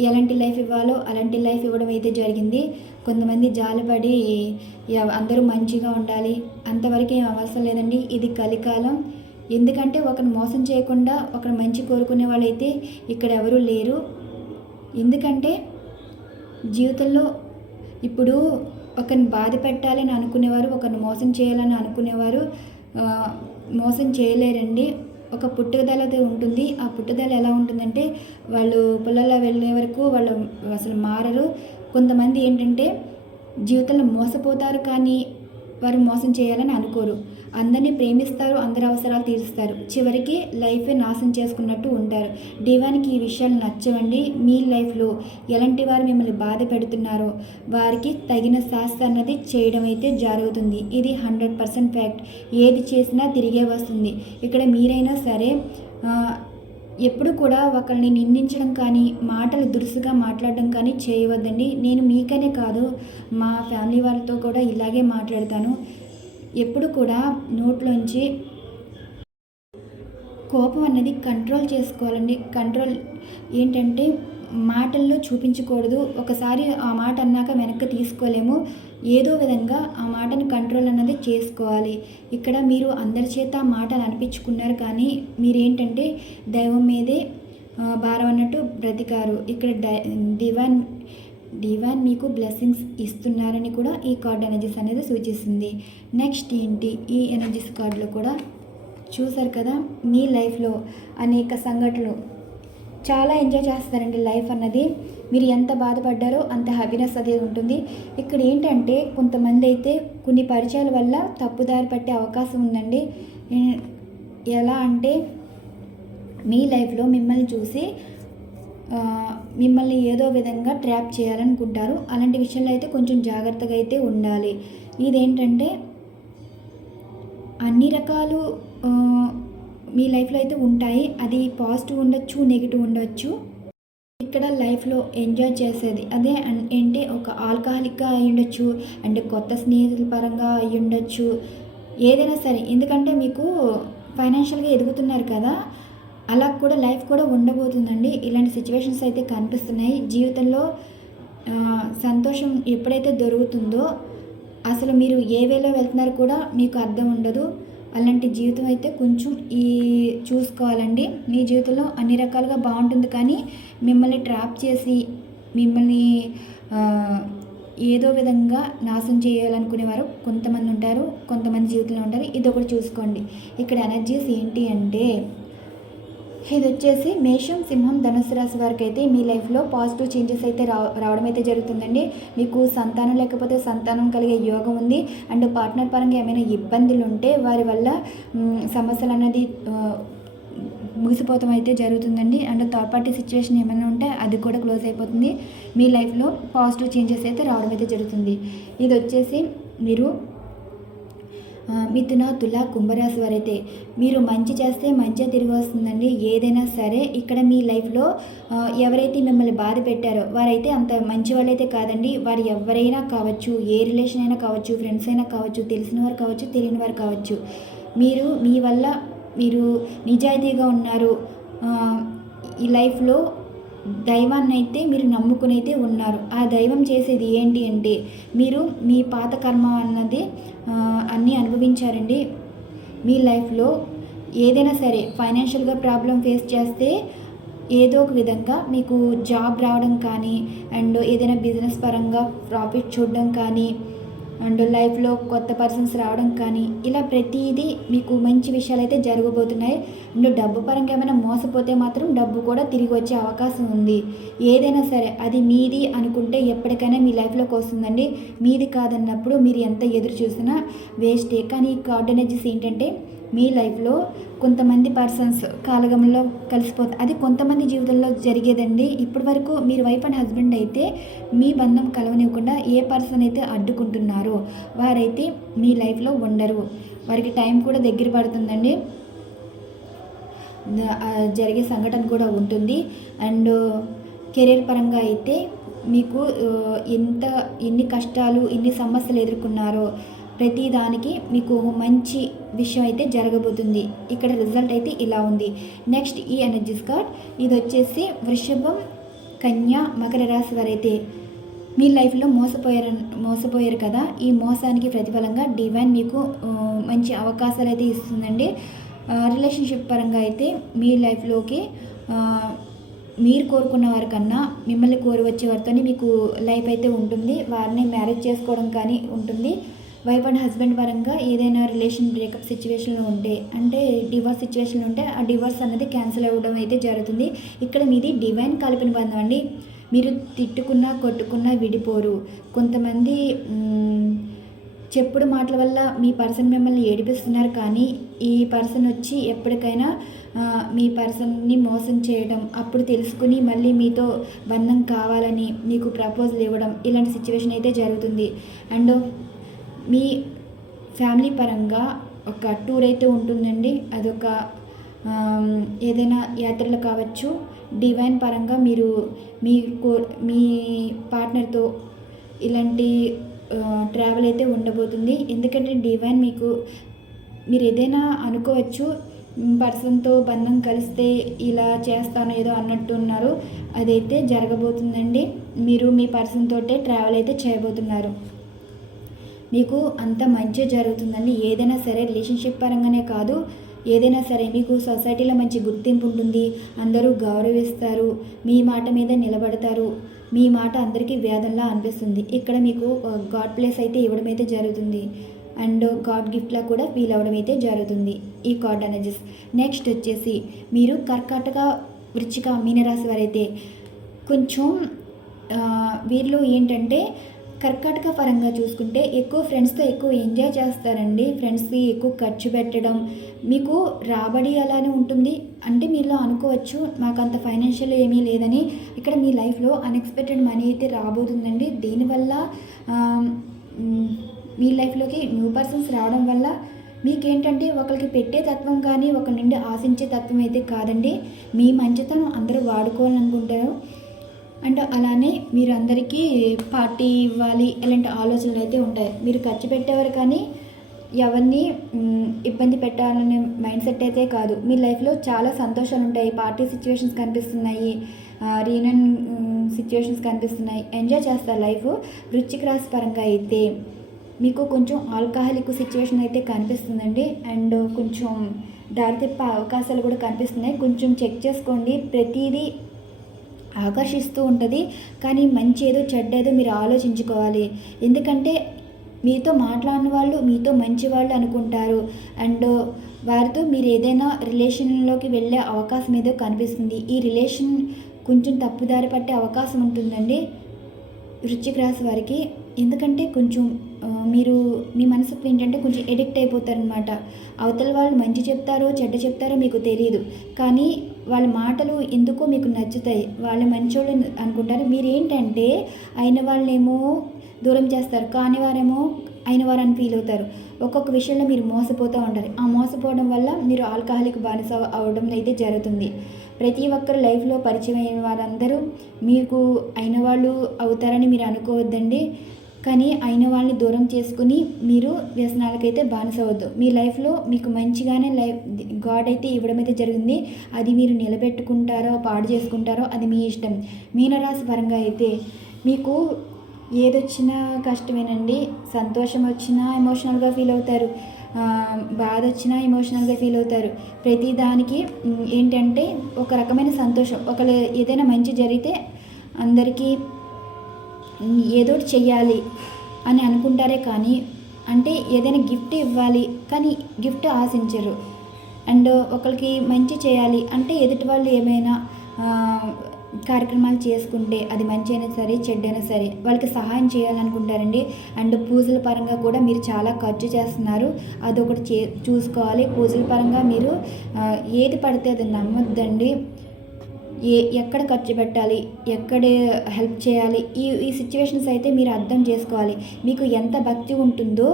ఎలాంటి లైఫ్ ఇవ్వాలో అలాంటి లైఫ్ ఇవ్వడం అయితే జరిగింది. కొంతమంది జాలిపడి అందరూ మంచిగా ఉండాలి, అంతవరకు ఏం అవసరం లేదండి. ఇది కలికాలం. ఎందుకంటే ఒకరిని మోసం చేయకుండా ఒకరు మంచి కోరుకునే వాళ్ళైతే ఇక్కడ ఎవరూ లేరు. ఎందుకంటే జీవితంలో ఇప్పుడు ఒకరిని బాధ పెట్టాలని అనుకునేవారు, ఒకరిని మోసం చేయాలని అనుకునేవారు మోసం చేయలేరండి. ఒక పుట్టుదల ఉంటుంది. ఆ పుట్టుదల ఎలా ఉంటుందంటే వాళ్ళు పొలాల్లో వెళ్ళే వరకు వాళ్ళు అసలు మారరు. కొంతమంది ఏంటంటే జీవితంలో మోసపోతారు కానీ వారు మోసం చేయాలని అనుకోరు. అందరినీ ప్రేమిస్తారు, అందరి అవసరాలు తీరుస్తారు, చివరికి లైఫే నాశనం చేసుకున్నట్టు ఉంటారు. డివైన్కి ఈ విషయాలు నచ్చవండి. మీ లైఫ్లో ఎలాంటి వారు మిమ్మల్ని బాధ పెడుతున్నారో వారికి తగిన శాస్త్ర అన్నది చేయడం అయితే జరుగుతుంది. ఇది 100% ఫ్యాక్ట్. ఏది చేసినా తిరిగే వస్తుంది. ఇక్కడ మీరైనా సరే ఎప్పుడు కూడా ఒకరిని నిందించడం కానీ మాటలు దురుసుగా మాట్లాడడం కానీ చేయవద్దండి. నేను మీకనే కాదు, మా ఫ్యామిలీ వాళ్ళతో కూడా ఇలాగే మాట్లాడతాను. ఎప్పుడు కూడా నోట్లోంచి కోపం అన్నది కంట్రోల్ చేసుకోవాలండి. కంట్రోల్ ఏంటంటే మాటల్లో చూపించకూడదు. ఒకసారి ఆ మాట అన్నాక వెనక్కి తీసుకోలేము. ఏదో విధంగా ఆ మాటను కంట్రోల్ అన్నది చేసుకోవాలి. ఇక్కడ మీరు అందరి చేత మాటలు అనిపించుకున్నారు కానీ మీరేంటంటే దైవం మీదే భారం అన్నట్టు బ్రతికారు. ఇక్కడ డివైన్ మీకు బ్లెస్సింగ్స్ ఇస్తున్నారని కూడా ఈ కార్డ్ ఎనర్జీస్ అనేది సూచిస్తుంది. నెక్స్ట్ ఏంటి, ఈ ఎనర్జీస్ కార్డులో కూడా చూసారు కదా, మీ లైఫ్లో అనేక సంఘటనలు చాలా ఎంజాయ్ చేస్తారండి. లైఫ్ అన్నది మీరు ఎంత బాధపడ్డారో అంత హ్యాపీనెస్ అనేది ఉంటుంది. ఇక్కడ ఏంటంటే కొంతమంది అయితే కొన్ని పరిచయాల వల్ల తప్పుదారి పట్టే అవకాశం ఉందండి. ఎలా అంటే మీ లైఫ్లో మిమ్మల్ని చూసి మిమ్మల్ని ఏదో విధంగా ట్రాప్ చేయాలనుకుంటారు. అలాంటి విషయంలో అయితే కొంచెం జాగ్రత్తగా అయితే ఉండాలి. ఇదేంటంటే అన్ని రకాలు మీ లైఫ్లో అయితే ఉంటాయి. అది పాజిటివ్ ఉండొచ్చు, నెగిటివ్ ఉండొచ్చు. ఇక్కడ ఇక్కడ లైఫ్లో ఎంజాయ్ చేసేది అదే ఏంటి ఒక ఆల్కహాలిక్గా అయి ఉండొచ్చు అండ్ కొత్త స్నేహితుల పరంగా అయి ఉండొచ్చు, ఏదైనా సరే. ఎందుకంటే మీకు ఫైనాన్షియల్గా ఎదుగుతున్నారు కదా, అలా కూడా లైఫ్ కూడా ఉండబోతుందండి. ఇలాంటి సిచ్యువేషన్స్ అయితే కనిపిస్తున్నాయి జీవితంలో. సంతోషం ఎప్పుడైతే దొరుకుతుందో అసలు మీరు ఏ వేలో వెళ్తున్నారు కూడా మీకు అర్థం ఉండదు. అలాంటి జీవితం అయితే కొంచెం చూసుకోవాలండి. మీ జీవితంలో అన్ని రకాలుగా బాగుంటుంది, కానీ మిమ్మల్ని ట్రాప్ చేసి మిమ్మల్ని ఏదో విధంగా నాశనం చేయాలనుకునేవారు కొంతమంది ఉంటారు, కొంతమంది జీవితంలో ఉంటారు. ఇది ఒకటి చూసుకోండి. ఇక్కడ ఎనర్జీస్ ఏంటి అంటే ఇది వచ్చేసి మేషం, సింహం, ధనుసు రాశి వారికి అయితే మీ లైఫ్లో పాజిటివ్ చేంజెస్ అయితే రావడం అయితే జరుగుతుందండి. మీకు సంతానం లేకపోతే సంతానం కలిగే యోగం ఉంది. అండ్ పార్ట్నర్ పరంగా ఏమైనా ఇబ్బందులు ఉంటే వారి వల్ల సమస్యలు అనేది ముగిసిపోవడం అయితే జరుగుతుందండి. అండ్ థర్డ్ పార్టీ సిచ్యువేషన్ ఏమైనా ఉంటే అది కూడా క్లోజ్ అయిపోతుంది. మీ లైఫ్లో పాజిటివ్ చేంజెస్ అయితే రావడం అయితే జరుగుతుంది. ఇది వచ్చేసి మీరు మిథున, తుల, కుంభరాశి వారైతే మీరు మంచి చేస్తే మంచిగా తిరిగి వస్తుందండి. ఏదైనా సరే ఇక్కడ మీ లైఫ్లో ఎవరైతే మిమ్మల్ని బాధ పెట్టారో వారైతే అంత మంచి వాళ్ళైతే కాదండి. వారు ఎవరైనా కావచ్చు, ఏ రిలేషన్ అయినా కావచ్చు, ఫ్రెండ్స్ అయినా కావచ్చు, తెలిసిన వారు కావచ్చు, తెలియని వారు కావచ్చు. మీ వల్ల మీరు నిజాయితీగా ఉన్నారు. ఈ లైఫ్లో దైవాన్ని అయితే మీరు నమ్ముకుని అయితే ఉన్నారు. ఆ దైవం చేసేది ఏంటి అంటే మీరు మీ పాత కర్మ అన్నది అన్నీ అనుభవించారండి. మీ లైఫ్లో ఏదైనా సరే ఫైనాన్షియల్గా ప్రాబ్లం ఫేస్ చేస్తే ఏదో ఒక విధంగా మీకు జాబ్ రావడం కానీ, అండ్ ఏదైనా బిజినెస్ పరంగా ప్రాఫిట్ చూడడం కానీ, అండ్ లైఫ్లో కొత్త పర్సన్స్ రావడం కానీ, ఇలా ప్రతిదీ మీకు మంచి విషయాలు అయితే జరగబోతున్నాయి. అండ్ డబ్బు పరంగా ఏమైనా మోసపోతే మాత్రం డబ్బు కూడా తిరిగి వచ్చే అవకాశం ఉంది. ఏదైనా సరే అది మీది అనుకుంటే ఎప్పటికైనా మీ లైఫ్లోకి వస్తుందండి. మీది కాదన్నప్పుడు మీరు ఎంత ఎదురు చూసినా వేస్టే. కానీ ఈ కార్డ్ ఎనర్జీస్ ఏంటంటే మీ లైఫ్లో కొంతమంది పర్సన్స్ కాలగమనంలో కలిసిపోతారు. అది కొంతమంది జీవితంలో జరిగేదండి. ఇప్పటి వరకు మీరు వైఫ్ అండ్ హస్బెండ్ అయితే మీ బంధం కలవనివ్వకుండా ఏ పర్సన్ అయితే అడ్డుకుంటున్నారో వారైతే మీ లైఫ్లో ఉండరు. వారికి టైం కూడా దగ్గర పడుతుందండి. జరిగే సంఘటన కూడా ఉంటుంది. అండ్ కెరీర్ పరంగా అయితే మీకు ఎన్ని కష్టాలు, ఎన్ని సమస్యలు ఎదుర్కొన్నారో ప్రతి దానికి మీకు మంచి విషయం అయితే జరగబోతుంది. ఇక్కడ రిజల్ట్ అయితే ఇలా ఉంది. నెక్స్ట్ ఈ ఎనర్జీస్ కార్డ్ ఇది వచ్చేసి వృషభం, కన్య, మకర రాశి వారైతే మీ లైఫ్లో మోసపోయారు కదా, ఈ మోసానికి ప్రతిఫలంగా డివైన్ మీకు మంచి అవకాశాలు అయితే ఇస్తుందండి. రిలేషన్షిప్ పరంగా అయితే మీ లైఫ్లోకి మీరు కోరుకున్న వారికన్నా మిమ్మల్ని కోరి వచ్చే వారితో మీకు లైఫ్ అయితే ఉంటుంది. వారిని మ్యారేజ్ చేసుకోవడం కానీ ఉంటుంది. వైఫ్ అండ్ హస్బెండ్ పరంగా ఏదైనా రిలేషన్ బ్రేకప్ సిచ్యువేషన్లో ఉంటే, అంటే డివోర్స్ సిచ్యువేషన్లో ఉంటే ఆ డివోర్స్ అనేది క్యాన్సిల్ అవ్వడం అయితే జరుగుతుంది. ఇక్కడ మీది డివైన్ కలిపిన బంధం అండి. మీరు తిట్టుకున్నా కొట్టుకున్నా విడిపోరు. కొంతమంది చెప్పుడు మాటల వల్ల మీ పర్సన్ మిమ్మల్ని ఏడిపిస్తున్నారు, కానీ ఈ పర్సన్ వచ్చి ఎప్పటికైనా మీ పర్సన్ని మోసం చేయడం, అప్పుడు తెలుసుకుని మళ్ళీ మీతో బంధం కావాలని మీకు ప్రపోజల్ ఇవ్వడం, ఇలాంటి సిచ్యువేషన్ అయితే జరుగుతుంది. అండ్ మీ ఫ్యామిలీ పరంగా ఒక టూర్ అయితే ఉంటుందండి. అదొక ఏదైనా యాత్రలు కావచ్చు. డివైన్ పరంగా మీరు మీ పార్ట్నర్తో ఇలాంటి ట్రావెల్ అయితే ఉండబోతుంది. ఎందుకంటే డివైన్ మీరు ఏదైనా అనుకోవచ్చు, పర్సన్తో బంధం కలిస్తే ఇలా చేస్తాను ఏదో అన్నట్టు ఉన్నారు. అదైతే జరగబోతుందండి. మీరు మీ పర్సన్ తోటే ట్రావెల్ అయితే చేయబోతున్నారు. మీకు అంత మంచి జరుగుతుందండి. ఏదైనా సరే రిలేషన్షిప్ పరంగానే కాదు, ఏదైనా సరే మీకు సొసైటీలో మంచి గుర్తింపు ఉంటుంది. అందరూ గౌరవిస్తారు. మీ మాట మీద నిలబడతారు. మీ మాట అందరికీ వేదంలా అనిపిస్తుంది. ఇక్కడ మీకు గాడ్ ప్లేస్ అయితే ఇవ్వడం అయితే జరుగుతుంది. అండ్ గాడ్ గిఫ్ట్లా కూడా ఫీల్ అవ్వడం అయితే జరుగుతుంది ఈ కార్డ్ ఎనర్జీస్. నెక్స్ట్ వచ్చేసి మీరు కర్కాటక, వృశ్చిక, మీనరాశి వారైతే కొంచెం వీళ్ళు ఏంటంటే కర్కాటక పరంగా చూసుకుంటే ఎక్కువ ఫ్రెండ్స్తో ఎక్కువ ఎంజాయ్ చేస్తారండి. ఫ్రెండ్స్కి ఎక్కువ ఖర్చు పెట్టడం, మీకు రాబడి అలానే ఉంటుంది. అంటే మీలో అనుకోవచ్చు మాకు అంత ఫైనాన్షియల్ ఏమీ లేదని. ఇక్కడ మీ లైఫ్లో అన్ఎక్స్పెక్టెడ్ మనీ అయితే రాబోతుందండి. దీనివల్ల మీ లైఫ్లోకి న్యూ పర్సన్స్ రావడం వల్ల మీకేంటంటే ఒకరికి పెట్టే తత్వం కానీ ఒకరి నుండి ఆశించే తత్వం అయితే కాదండి. మీ మంచితనం అందరూ వాడుకోవాలనుకుంటారు. అండ్ అలానే మీరు అందరికీ పార్టీ ఇవ్వాలి ఇలాంటి ఆలోచనలు అయితే ఉంటాయి. మీరు ఖర్చు పెట్టేవారు కానీ ఎవరిని ఇబ్బంది పెట్టాలనే మైండ్ సెట్ అయితే కాదు. మీ లైఫ్లో చాలా సంతోషాలు ఉంటాయి. పార్టీ సిచ్యువేషన్స్ కనిపిస్తున్నాయి, రీయూనియన్ సిచ్యువేషన్స్ కనిపిస్తున్నాయి. ఎంజాయ్ చేస్తారు లైఫ్. వృశ్చిక రాశి పరంగా అయితే మీకు కొంచెం ఆల్కహాలిక్ సిచ్యువేషన్ అయితే కనిపిస్తుందండి. అండ్ కొంచెం దారి తిప్పే అవకాశాలు కూడా కనిపిస్తున్నాయి. కొంచెం చెక్ చేసుకోండి. ప్రతిదీ ఆకర్షిస్తూ ఉంటుంది, కానీ మంచి ఏదో చెడ్డేదో మీరు ఆలోచించుకోవాలి. ఎందుకంటే మీతో మాట్లాడిన వాళ్ళు మీతో మంచి వాళ్ళు అనుకుంటారు. అండ్ వారితో మీరు ఏదైనా రిలేషన్లోకి వెళ్ళే అవకాశం ఏదో కనిపిస్తుంది. ఈ రిలేషన్ కొంచెం తప్పుదారి పట్టే అవకాశం ఉంటుందండి వృశ్చిక రాశి వారికి. ఎందుకంటే కొంచెం మీరు మీ మనసుకు ఏంటంటే కొంచెం ఎడిక్ట్ అయిపోతారనమాట. అవతల వాళ్ళు మంచి చెప్తారో చెడ్డ చెప్తారో మీకు తెలియదు, కానీ వాళ్ళ మాటలు ఎందుకో మీకు నచ్చుతాయి. వాళ్ళు మంచోళ్ళు అనుకుంటారు. మీరేంటంటే అయిన వాళ్ళేమో దూరం చేస్తారు, కానీ వారేమో అయిన వారని ఫీల్ అవుతారు. ఒక్కొక్క విషయంలో మీరు మోసపోతూ ఉంటారు. ఆ మోసపోవడం వల్ల మీరు ఆల్కహాలిక్ బానిస అవడం అయితే జరుగుతుంది. ప్రతి ఒక్కరు లైఫ్లో పరిచయం అయిన వారందరూ మీకు అయిన వాళ్ళు అవుతారని మీరు అనుకోవద్దండి. కానీ అయిన వాళ్ళని దూరం చేసుకుని మీరు వ్యసనాలకైతే బానిస అవ్వద్దు. మీ లైఫ్లో మీకు మంచిగానే గాడ్ అయితే ఇవ్వడం అయితే జరిగింది. అది మీరు నిలబెట్టుకుంటారో పాడు చేసుకుంటారో అది మీ ఇష్టం. మీనరాశి పరంగా అయితే మీకు ఏదొచ్చినా కష్టమేనండి. సంతోషం వచ్చినా ఎమోషనల్గా ఫీల్ అవుతారు, బాధ వచ్చినా ఎమోషనల్గా ఫీల్ అవుతారు. ప్రతిదానికి ఏంటంటే ఒక రకమైన సంతోషం. ఒకళ్ళు ఏదైనా మంచి జరిగితే అందరికీ ఏదోటి చెయ్యాలి అని అనుకుంటారే, కానీ అంటే ఏదైనా గిఫ్ట్ ఇవ్వాలి కానీ గిఫ్ట్ ఆశించరు. అండ్ ఒకరికి మంచి చేయాలి అంటే ఎదుటి వాళ్ళు ఏమైనా కార్యక్రమాలు చేసుకుంటే అది మంచి అయినా సరే చెడ్డైనా సరే వాళ్ళకి సహాయం చేయాలనుకుంటారండి. అండ్ పూజల పరంగా కూడా మీరు చాలా ఖర్చు చేస్తున్నారు, అదొకటి చూసుకోవాలి. పూజల పరంగా మీరు ఏది పడితే అది నమ్మొద్దండి. ఎక్కడ ఖర్చు పెట్టాలి, ఎక్కడ హెల్ప్ చేయాలి, ఈ సిచ్యువేషన్స్ అయితే మీరు అర్థం చేసుకోవాలి. మీకు ఎంత భక్తి ఉంటుందో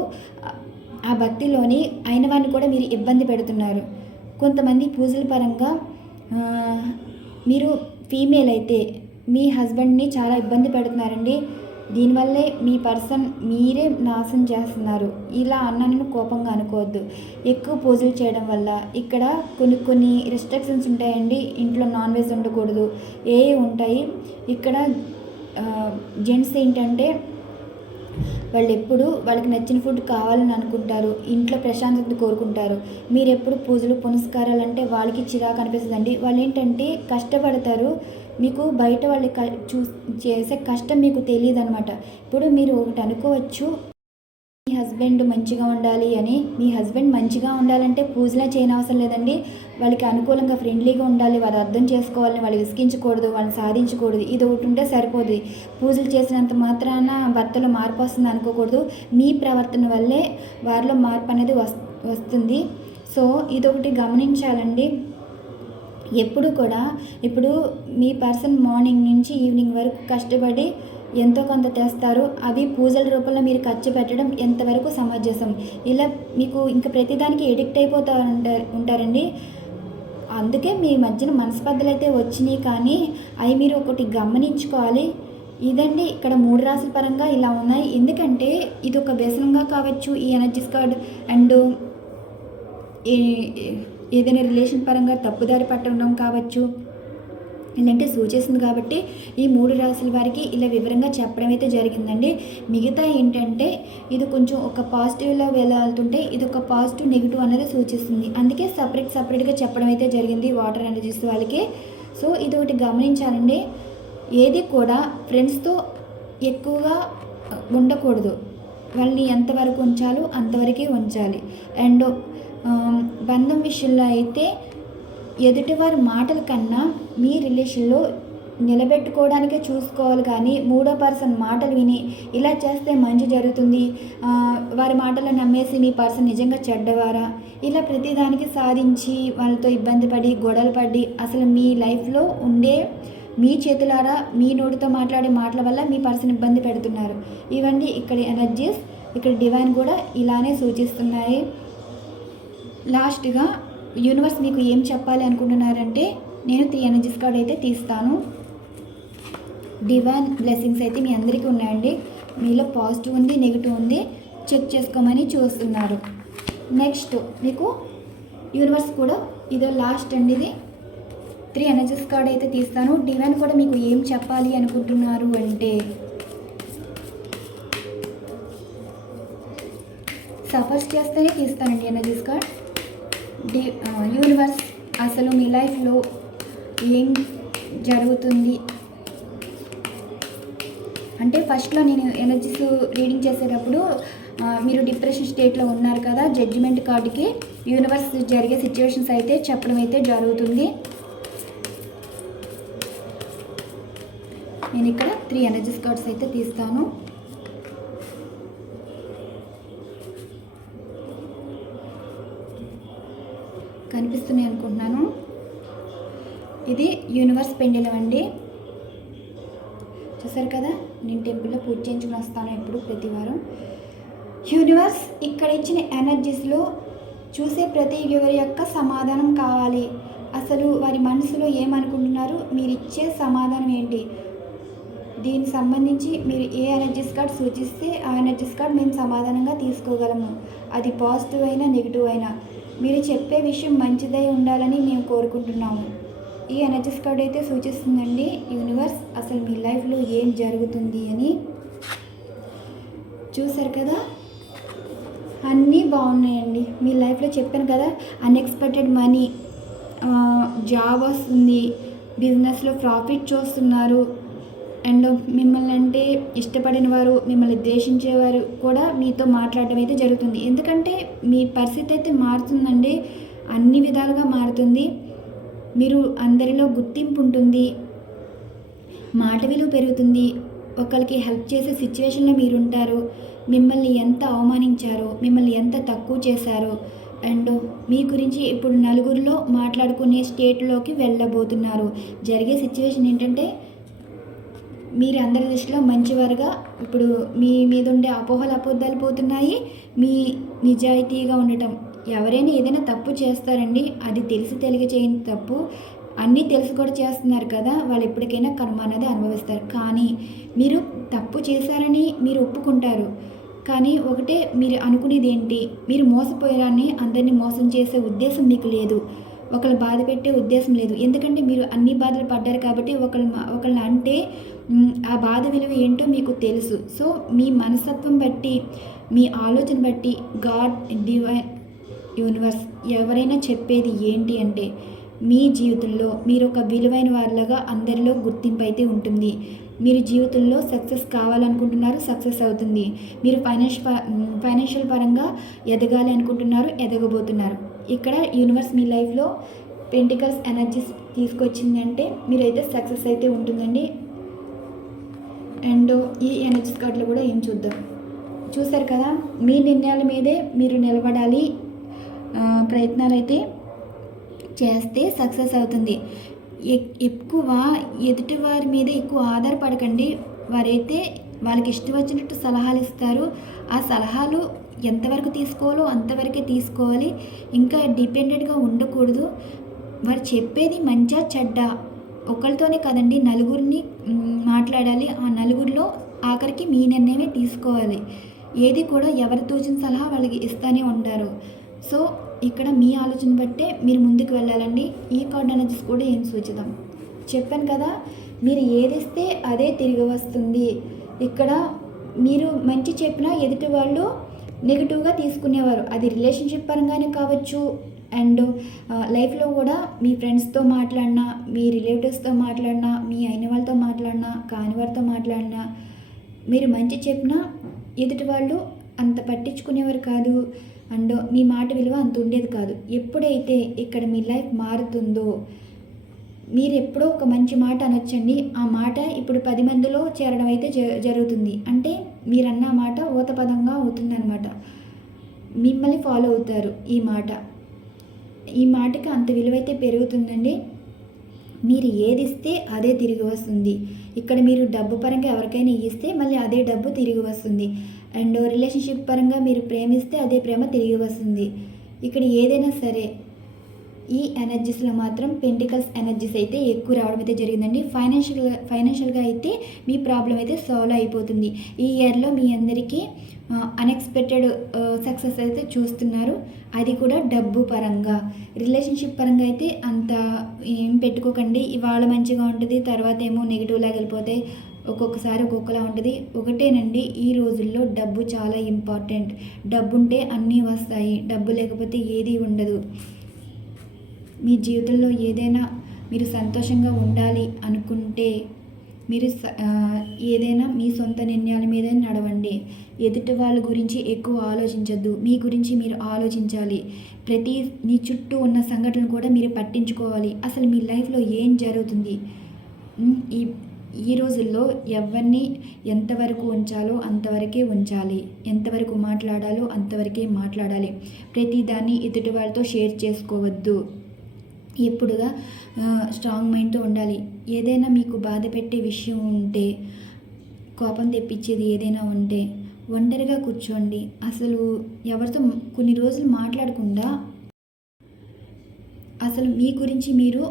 ఆ భక్తిలోని అయిన వారిని కూడా మీరు ఇబ్బంది పెడుతున్నారు. కొంతమంది పూజల పరంగా మీరు ఫీమేల్ అయితే మీ హస్బెండ్ని చాలా ఇబ్బంది పెడుతున్నారండి. దీనివల్లే మీ పర్సన్ మీరే నాశనం చేస్తున్నారు. ఇలా అన్నాను కోపంగా అనుకోవద్దు. ఎక్కువ పూజలు చేయడం వల్ల ఇక్కడ కొన్ని రెస్ట్రిక్షన్స్ ఉంటాయండి. ఇంట్లో నాన్ వెజ్ ఉండకూడదు, ఏ ఉంటాయి. ఇక్కడ జెంట్స్ ఏంటంటే వాళ్ళు ఎప్పుడు వాళ్ళకి నచ్చిన ఫుడ్ కావాలని అనుకుంటారు, ఇంట్లో ప్రశాంతత కోరుకుంటారు. మీరు ఎప్పుడు పూజలు పునస్కారాలు అంటే వాళ్ళకి చిరాకు అనిపిస్తుందండి. వాళ్ళు ఏంటంటే కష్టపడతారు, మీకు బయట వాళ్ళు చేసే కష్టం మీకు తెలియదు అనమాట. ఇప్పుడు మీరు ఒకటి అనుకోవచ్చు, మీ హస్బెండ్ మంచిగా ఉండాలి అని. మీ హస్బెండ్ మంచిగా ఉండాలంటే పూజలే చేయనవసరం లేదండి. వాళ్ళకి అనుకూలంగా ఫ్రెండ్లీగా ఉండాలి, వారు అర్థం చేసుకోవాలని, వాళ్ళు విసిగించకూడదు, వాళ్ళని సాధించకూడదు. ఇది ఒకటి ఉంటే సరిపోదు. పూజలు చేసినంత మాత్రాన భర్తలో మార్పు వస్తుంది అనుకోకూడదు. మీ ప్రవర్తన వల్లే వారిలో మార్పు అనేది వస్తుంది. సో ఇదొకటి గమనించాలండి. ఎప్పుడు కూడా ఇప్పుడు మీ పర్సన్ మార్నింగ్ నుంచి ఈవినింగ్ వరకు కష్టపడి ఎంతో కొంత తెస్తారు, అవి పూజల రూపంలో మీరు ఖర్చు పెట్టడం ఎంతవరకు సమంజసం? ఇలా మీకు ఇంకా ప్రతిదానికి ఎడిక్ట్ అయిపోతూ ఉంటారండి. అందుకే మీ మధ్యన మనస్పర్ధలు అయితే వచ్చినాయి, కానీ అవి మీరు ఒకటి గమనించుకోవాలి. ఇదండి ఇక్కడ 3 రాశుల పరంగా ఇలా ఉన్నాయి. ఎందుకంటే ఇది ఒక వ్యసనంగా కావచ్చు, ఈ ఎనర్జీస్ కార్డ్ అండ్ ఏదైనా రిలేషన్ పరంగా తప్పుదారి పట్టడం కావచ్చు, ఇలాంటి సూచిస్తుంది. కాబట్టి ఈ 3 రాశుల వారికి ఇలా వివరంగా చెప్పడం అయితే జరిగిందండి. మిగతా ఏంటంటే ఇది కొంచెం ఒక పాజిటివ్లో వెళ్తుంటే ఇది ఒక పాజిటివ్ నెగిటివ్ అనేది సూచిస్తుంది. అందుకే సపరేట్గా చెప్పడం అయితే జరిగింది వాటర్ ఎనర్జీస్ వాళ్ళకి. సో ఇది ఒకటి గమనించాలండి. ఏది కూడా ఫ్రెండ్స్తో ఎక్కువగా ఉండకూడదు. వాళ్ళని ఎంతవరకు ఉంచాలో అంతవరకే ఉంచాలి. అండ్ బంధం విషయంలో అయితే ఎదుటివారి మాటల కన్నా మీ రిలేషన్లో నిలబెట్టుకోవడానికే చూసుకోవాలి, కానీ 3వ పర్సన్ మాటలు విని ఇలా చేస్తే మంచి జరుగుతుంది, వారి మాటలు నమ్మేసి మీ పర్సన్ నిజంగా చెడ్డవారా, ఇలా ప్రతిదానికి సాధించి వాళ్ళతో ఇబ్బంది పడి గొడవలు పడి అసలు మీ లైఫ్లో ఉండే మీ చేతులారా మీ నోటితో మాట్లాడే మాటల వల్ల మీ పర్సన్ ఇబ్బంది పెడుతున్నారు. ఇవన్నీ ఇక్కడ ఎనర్జీస్, ఇక్కడ డివైన్ కూడా ఇలానే సూచిస్తున్నాయి. లాస్ట్గా యూనివర్స్ మీకు ఏం చెప్పాలి అనుకుంటున్నారంటే నేను 3 ఎనర్జీస్ కార్డ్ అయితే తీస్తాను. డివైన్ బ్లెస్సింగ్స్ అయితే మీ అందరికీ ఉన్నాయండి. మీలో పాజిటివ్ ఉంది, నెగిటివ్ ఉంది, చెక్ చేసుకోమని చూస్తున్నారు. నెక్స్ట్ మీకు యూనివర్స్ కూడా ఇదో లాస్ట్ అండి. ఇది 3 ఎనర్జీస్ కార్డ్ అయితే తీస్తాను. డివైన్ కూడా మీకు ఏం చెప్పాలి అనుకుంటున్నారు అంటే సఫర్స్ చేస్తేనే తీస్తానండి ఎనర్జీస్ కార్డ్. యూనివర్స్ అసలు మీ లైఫ్లో ఏం జరుగుతుంది అంటే ఫస్ట్లో నేను ఎనర్జీస్ రీడింగ్ చేసేటప్పుడు మీరు డిప్రెషన్ స్టేట్లో ఉన్నారు కదా, జడ్జిమెంట్ కార్డుకి యూనివర్స్ జరిగే సిచ్యువేషన్స్ అయితే చెప్పడం అయితే జరుగుతుంది. నేను ఇక్కడ 3 ఎనర్జీస్ కార్డ్స్ అయితే తీస్తాను. కనిపిస్తున్నాయి అనుకుంటున్నాను. ఇది యూనివర్స్ పెండెలం అండి. చూసారు కదా, నేను టెంపుల్లో పూజ చేయించుకుని వస్తాను ఎప్పుడు ప్రతి వారం. యూనివర్స్ ఇక్కడ ఇచ్చిన ఎనర్జీస్లో చూసే ప్రతి ఎవరి యొక్క సమాధానం కావాలి. అసలు వారి మనసులో ఏమనుకుంటున్నారు, మీరు ఇచ్చే సమాధానం ఏంటి, దీనికి సంబంధించి మీరు ఏ ఎనర్జీస్ కార్డ్ సూచిస్తే ఆ ఎనర్జీస్ కార్డ్ మేము సమాధానంగా తీసుకోగలము. అది పాజిటివ్ అయినా నెగిటివ్ అయినా మీరు చెప్పే విషయం మంచిదై ఉండాలని మేము కోరుకుంటున్నాము. ఈ ఎనర్జీస్ కార్డ్ అయితే సూచిస్తుందండి యూనివర్స్ అసలు మీ లైఫ్లో ఏం జరుగుతుంది అని. చూసారు కదా, అన్నీ బాగున్నాయండి మీ లైఫ్లో. చెప్పాను కదా, అన్ఎక్స్పెక్టెడ్ మనీ, జాబ్ వస్తుంది, బిజినెస్లో ప్రాఫిట్ చూస్తున్నారు, అండ్ మిమ్మల్ని అంటే ఇష్టపడిన వారు, మిమ్మల్ని ద్వేషించేవారు కూడా మీతో మాట్లాడడం అయితే జరుగుతుంది. ఎందుకంటే మీ పరిస్థితి అయితే మారుతుందండి, అన్ని విధాలుగా మారుతుంది. మీరు అందరిలో గుర్తింపు ఉంటుంది, మాట విలువ పెరుగుతుంది, ఒకరికి హెల్ప్ చేసే సిచ్యువేషన్లో మీరు ఉంటారు. మిమ్మల్ని ఎంత అవమానించారో, మిమ్మల్ని ఎంత తక్కువ చేశారో, అండ్ మీ గురించి ఇప్పుడు నలుగురిలో మాట్లాడుకునే స్టేట్లోకి వెళ్ళబోతున్నారు. జరిగే సిచ్యువేషన్ ఏంటంటే మీరు అందరి దృష్టిలో మంచివారుగా, ఇప్పుడు మీ మీద ఉండే అపోహలు అబద్ధాలు పోతున్నాయి. మీ నిజాయితీగా ఉండటం, ఎవరైనా ఏదైనా తప్పు చేస్తారండి, అది తెలిసి తెలియ చేయని తప్పు, అన్నీ తెలిసి కూడా చేస్తున్నారు కదా, వాళ్ళు ఎప్పటికైనా కర్మ అనేది అనుభవిస్తారు. కానీ మీరు తప్పు చేశారని మీరు ఒప్పుకుంటారు, కానీ ఒకటే మీరు అనుకునేది ఏంటి, మీరు మోసపోయారని అందరినీ మోసం చేసే ఉద్దేశం మీకు లేదు, ఒకళ్ళు బాధ పెట్టే ఉద్దేశం లేదు. ఎందుకంటే మీరు అన్ని బాధలు పడ్డారు కాబట్టి ఒకళ్ళని అంటే ఆ బాధ విలువ ఏంటో మీకు తెలుసు. సో మీ మనస్తత్వం బట్టి, మీ ఆలోచన బట్టి గాడ్, డివైన్, యూనివర్స్ ఎవరైనా చెప్పేది ఏంటి అంటే మీ జీవితంలో మీరు ఒక విలువైన వారిలాగా అందరిలో గుర్తింపు అయితే ఉంటుంది. మీరు జీవితంలో సక్సెస్ కావాలనుకుంటున్నారు, సక్సెస్ అవుతుంది. మీరు ఫైనాన్షియల్ పరంగా ఎదగాలి అనుకుంటున్నారు, ఎదగబోతున్నారు. ఇక్కడ యూనివర్స్ మీ లైఫ్లో పెంటికల్స్ ఎనర్జీస్ తీసుకొచ్చిందంటే మీరైతే సక్సెస్ అయితే ఉంటుందండి. అండ్ ఈ ఎనర్జీస్ కార్డులో కూడా ఏం చూద్దాం. చూసారు కదా, మీ నిర్ణయాల మీదే మీరు నిలబడాలి, ప్రయత్నాలు అయితే చేస్తే సక్సెస్ అవుతుంది. ఎక్కువ ఎదుటి వారి మీద ఎక్కువ ఆధారపడకండి. వారైతే వాళ్ళకి ఇష్టం వచ్చినట్టు సలహాలు ఇస్తారు, ఆ సలహాలు ఎంతవరకు తీసుకోవాలో అంతవరకే తీసుకోవాలి, ఇంకా డిపెండెంట్గా ఉండకూడదు. వారు చెప్పేది మంచా చెడ్డ ఒకరితోనే కదండి, నలుగురిని మాట్లాడాలి, ఆ నలుగురిలో ఆఖరికి మీ నిర్ణయమే తీసుకోవాలి. ఏది కూడా ఎవరి తోచిన సలహా వాళ్ళకి ఇస్తూనే ఉంటారు. సో ఇక్కడ మీ ఆలోచన బట్టే మీరు ముందుకు వెళ్ళాలండి. ఈ కార్డ్ ఎనర్జీస్ కూడా ఏం సూచితం చెప్పాను కదా, మీరు ఏదిస్తే అదే తిరిగి వస్తుంది. ఇక్కడ మీరు మంచి చెప్పినా ఎదుటి వాళ్ళు నెగిటివ్గా తీసుకునేవారు, అది రిలేషన్షిప్ పరంగానే కావచ్చు, అండ్ లైఫ్లో కూడా మీ ఫ్రెండ్స్తో మాట్లాడినా, మీ రిలేటివ్స్తో మాట్లాడినా, మీ అయిన వాళ్ళతో మాట్లాడినా, కాని వారితో మాట్లాడినా, మీరు మంచి చెప్పినా ఎదుటి వాళ్ళు అంత పట్టించుకునేవారు కాదు, అండ్ మీ మాట విలువ అంత ఉండేది కాదు. ఎప్పుడైతే ఇక్కడ మీ లైఫ్ మారుతుందో, మీరు ఎప్పుడో ఒక మంచి మాట అనొచ్చండి, ఆ మాట ఇప్పుడు 10 మందిలో చేరడం అయితే జరుగుతుంది. అంటే మీరన్న మాట ఊతపదంగా అవుతుందన్నమాట, మిమ్మల్ని ఫాలో అవుతారు. ఈ మాటకి అంత విలువైతే పెరుగుతుందండి. మీరు ఏది ఇస్తే అదే తిరిగి వస్తుంది. ఇక్కడ మీరు డబ్బు పరంగా ఎవరికైనా ఇస్తే మళ్ళీ అదే డబ్బు తిరిగి వస్తుంది, అండ్ రిలేషన్షిప్ పరంగా మీరు ప్రేమిస్తే అదే ప్రేమ తిరిగి వస్తుంది. ఇక్కడ ఏదైనా సరే ఈ ఎనర్జీస్లో మాత్రం పెంటికల్స్ ఎనర్జీస్ అయితే ఎక్కువ రావడం అయితే జరిగిందండి. ఫైనాన్షియల్గా అయితే మీ ప్రాబ్లం అయితే సాల్వ్ అయిపోతుంది. ఈ ఇయర్లో మీ అందరికీ అన్ఎక్స్పెక్టెడ్ సక్సెస్ అయితే చూస్తున్నారు, అది కూడా డబ్బు పరంగా. రిలేషన్షిప్ పరంగా అయితే అంత ఏం పెట్టుకోకండి. ఇవాళ మంచిగా ఉంటుంది, తర్వాత ఏమో నెగిటివ్లాగా వెళ్ళిపోతే ఒక్కొక్కసారి ఒక్కొక్కలా ఉంటుంది. ఒకటేనండి, ఈ రోజుల్లో డబ్బు చాలా ఇంపార్టెంట్. డబ్బు ఉంటే అన్నీ వస్తాయి, డబ్బు లేకపోతే ఏది ఉండదు. మీ జీవితంలో ఏదైనా మీరు సంతోషంగా ఉండాలి అనుకుంటే మీరు ఏదైనా మీ సొంత నిర్ణయాల మీద నడవండి. ఎదుటి వాళ్ళ గురించి ఎక్కువ ఆలోచించద్దు, మీ గురించి మీరు ఆలోచించాలి. ప్రతి మీ చుట్టూ ఉన్న సంఘటనలు కూడా మీరు పట్టించుకోవాలి. అసలు మీ లైఫ్లో ఏం జరుగుతుంది, ఈ ఈ రోజుల్లో ఎవరిని ఎంతవరకు ఉంచాలో అంతవరకే ఉంచాలి, ఎంతవరకు మాట్లాడాలో అంతవరకే మాట్లాడాలి. ప్రతిదాన్ని ఎదుటి వాళ్ళతో షేర్ చేసుకోవద్దు. ఎప్పుడుగా స్ట్రాంగ్ మైండ్తో ఉండాలి. ఏదైనా మీకు బాధ పెట్టే విషయం ఉంటే, కోపం తెప్పించేది ఏదైనా ఉంటే ఒంటరిగా కూర్చోండి. అసలు ఎవరితో కొన్ని రోజులు మాట్లాడకుండా అసలు మీ గురించి మీరు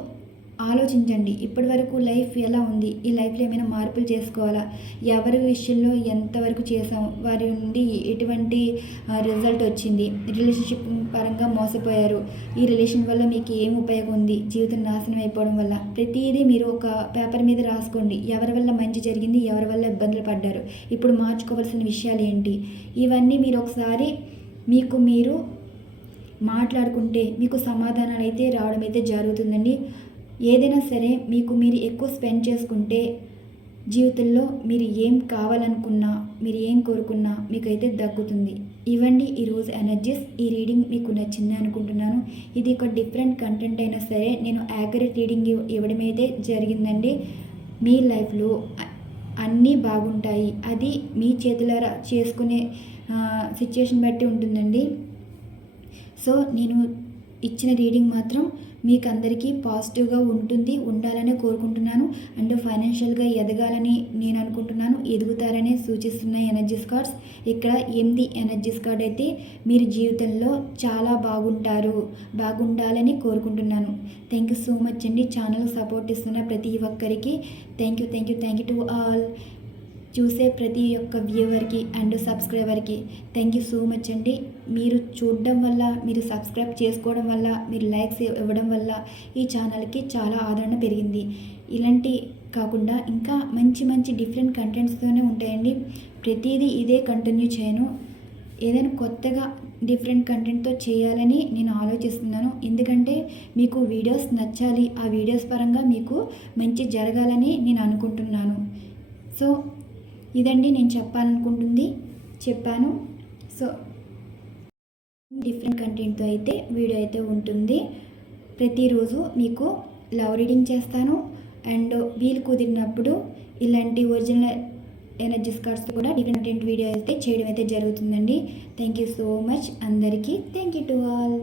ఆలోచించండి. ఇప్పటి వరకు లైఫ్ ఎలా ఉంది, ఈ లైఫ్లో ఏమైనా మార్పులు చేసుకోవాలా, ఎవరి విషయంలో ఎంతవరకు చేసాం, వారి నుండి ఎటువంటి రిజల్ట్ వచ్చింది, రిలేషన్షిప్ పరంగా మోసపోయారు, ఈ రిలేషన్ వల్ల మీకు ఏం ఉపయోగం ఉంది, జీవితం నాశనం అయిపోవడం వల్ల, ప్రతిదీ మీరు ఒక పేపర్ మీద రాసుకోండి. ఎవరి వల్ల మంచి జరిగింది, ఎవరి వల్ల ఇబ్బందులు పడ్డారు, ఇప్పుడు మార్చుకోవాల్సిన విషయాలు ఏంటి, ఇవన్నీ మీరు ఒకసారి మీకు మీరు మాట్లాడుకుంటే మీకు సమాధానాలు అయితే రావడం అయితే జరుగుతుందండి. ఏదైనా సరే మీకు మీరు ఎక్కువ స్పెండ్ చేసుకుంటే జీవితంలో మీరు ఏం కావాలనుకున్నా, మీరు ఏం కోరుకున్నా మీకైతే దక్కుతుంది. ఇవ్వండి ఈరోజు ఎనర్జీస్. ఈ రీడింగ్ మీకు నచ్చింది అనుకుంటున్నాను. ఇది ఒక డిఫరెంట్ కంటెంట్ అయినా సరే నేను యాక్యురేట్ రీడింగ్ ఇవ్వడం అయితే జరిగిందండి. మీ లైఫ్లో అన్నీ బాగుంటాయి, అది మీ చేతులారా చేసుకునే సిచ్యుయేషన్ బట్టి ఉంటుందండి. సో నేను ఇచ్చిన రీడింగ్ మాత్రం మీకు అందరికీ పాజిటివ్గా ఉండాలని కోరుకుంటున్నాను. అండ్ ఫైనాన్షియల్గా ఎదగాలని నేను అనుకుంటున్నాను, ఎదుగుతారనే సూచిస్తున్నాయి ఎనర్జీస్ కార్డ్స్. ఇక్కడ 8 ఎనర్జీస్ కార్డ్ అయితే మీరు జీవితంలో చాలా బాగుండాలని కోరుకుంటున్నాను. థ్యాంక్ యూ సో మచ్ అండి. ఛానల్ సపోర్ట్ ఇస్తున్న ప్రతి ఒక్కరికి థ్యాంక్ యూ టు ఆల్. చూసే ప్రతి ఒక్క వ్యూవర్కి అండ్ సబ్స్క్రైబర్కి థ్యాంక్ యూ సో మచ్ అండి. మీరు చూడడం వల్ల, మీరు సబ్స్క్రైబ్ చేసుకోవడం వల్ల, మీరు లైక్స్ ఇవ్వడం వల్ల ఈ ఛానల్కి చాలా ఆదరణ పెరిగింది. ఇలాంటి కాకుండా ఇంకా మంచి డిఫరెంట్ కంటెంట్స్తోనే ఉంటాయండి. ప్రతిదీ ఇదే కంటిన్యూ చేయను, ఏదైనా కొత్తగా డిఫరెంట్ కంటెంట్తో చేయాలని నేను ఆలోచిస్తున్నాను. ఎందుకంటే మీకు వీడియోస్ నచ్చాలి, ఆ వీడియోస్ పరంగా మీకు మంచి జరగాలని నేను అనుకుంటున్నాను. సో ఇదండి నేను చెప్పాను. సో డిఫరెంట్ కంటెంట్తో అయితే వీడియో అయితే ఉంటుంది. ప్రతిరోజు మీకు లవ్ రీడింగ్ చేస్తాను అండ్ వీలు కుదిరినప్పుడు ఇలాంటి ఒరిజినల్ ఎనర్జీస్ కార్డ్స్తో కూడా డిఫరెంట్ కంటెంట్ వీడియో అయితే చేయడం అయితే జరుగుతుందండి. థ్యాంక్ యూ సో మచ్ అందరికీ. Thank you to all.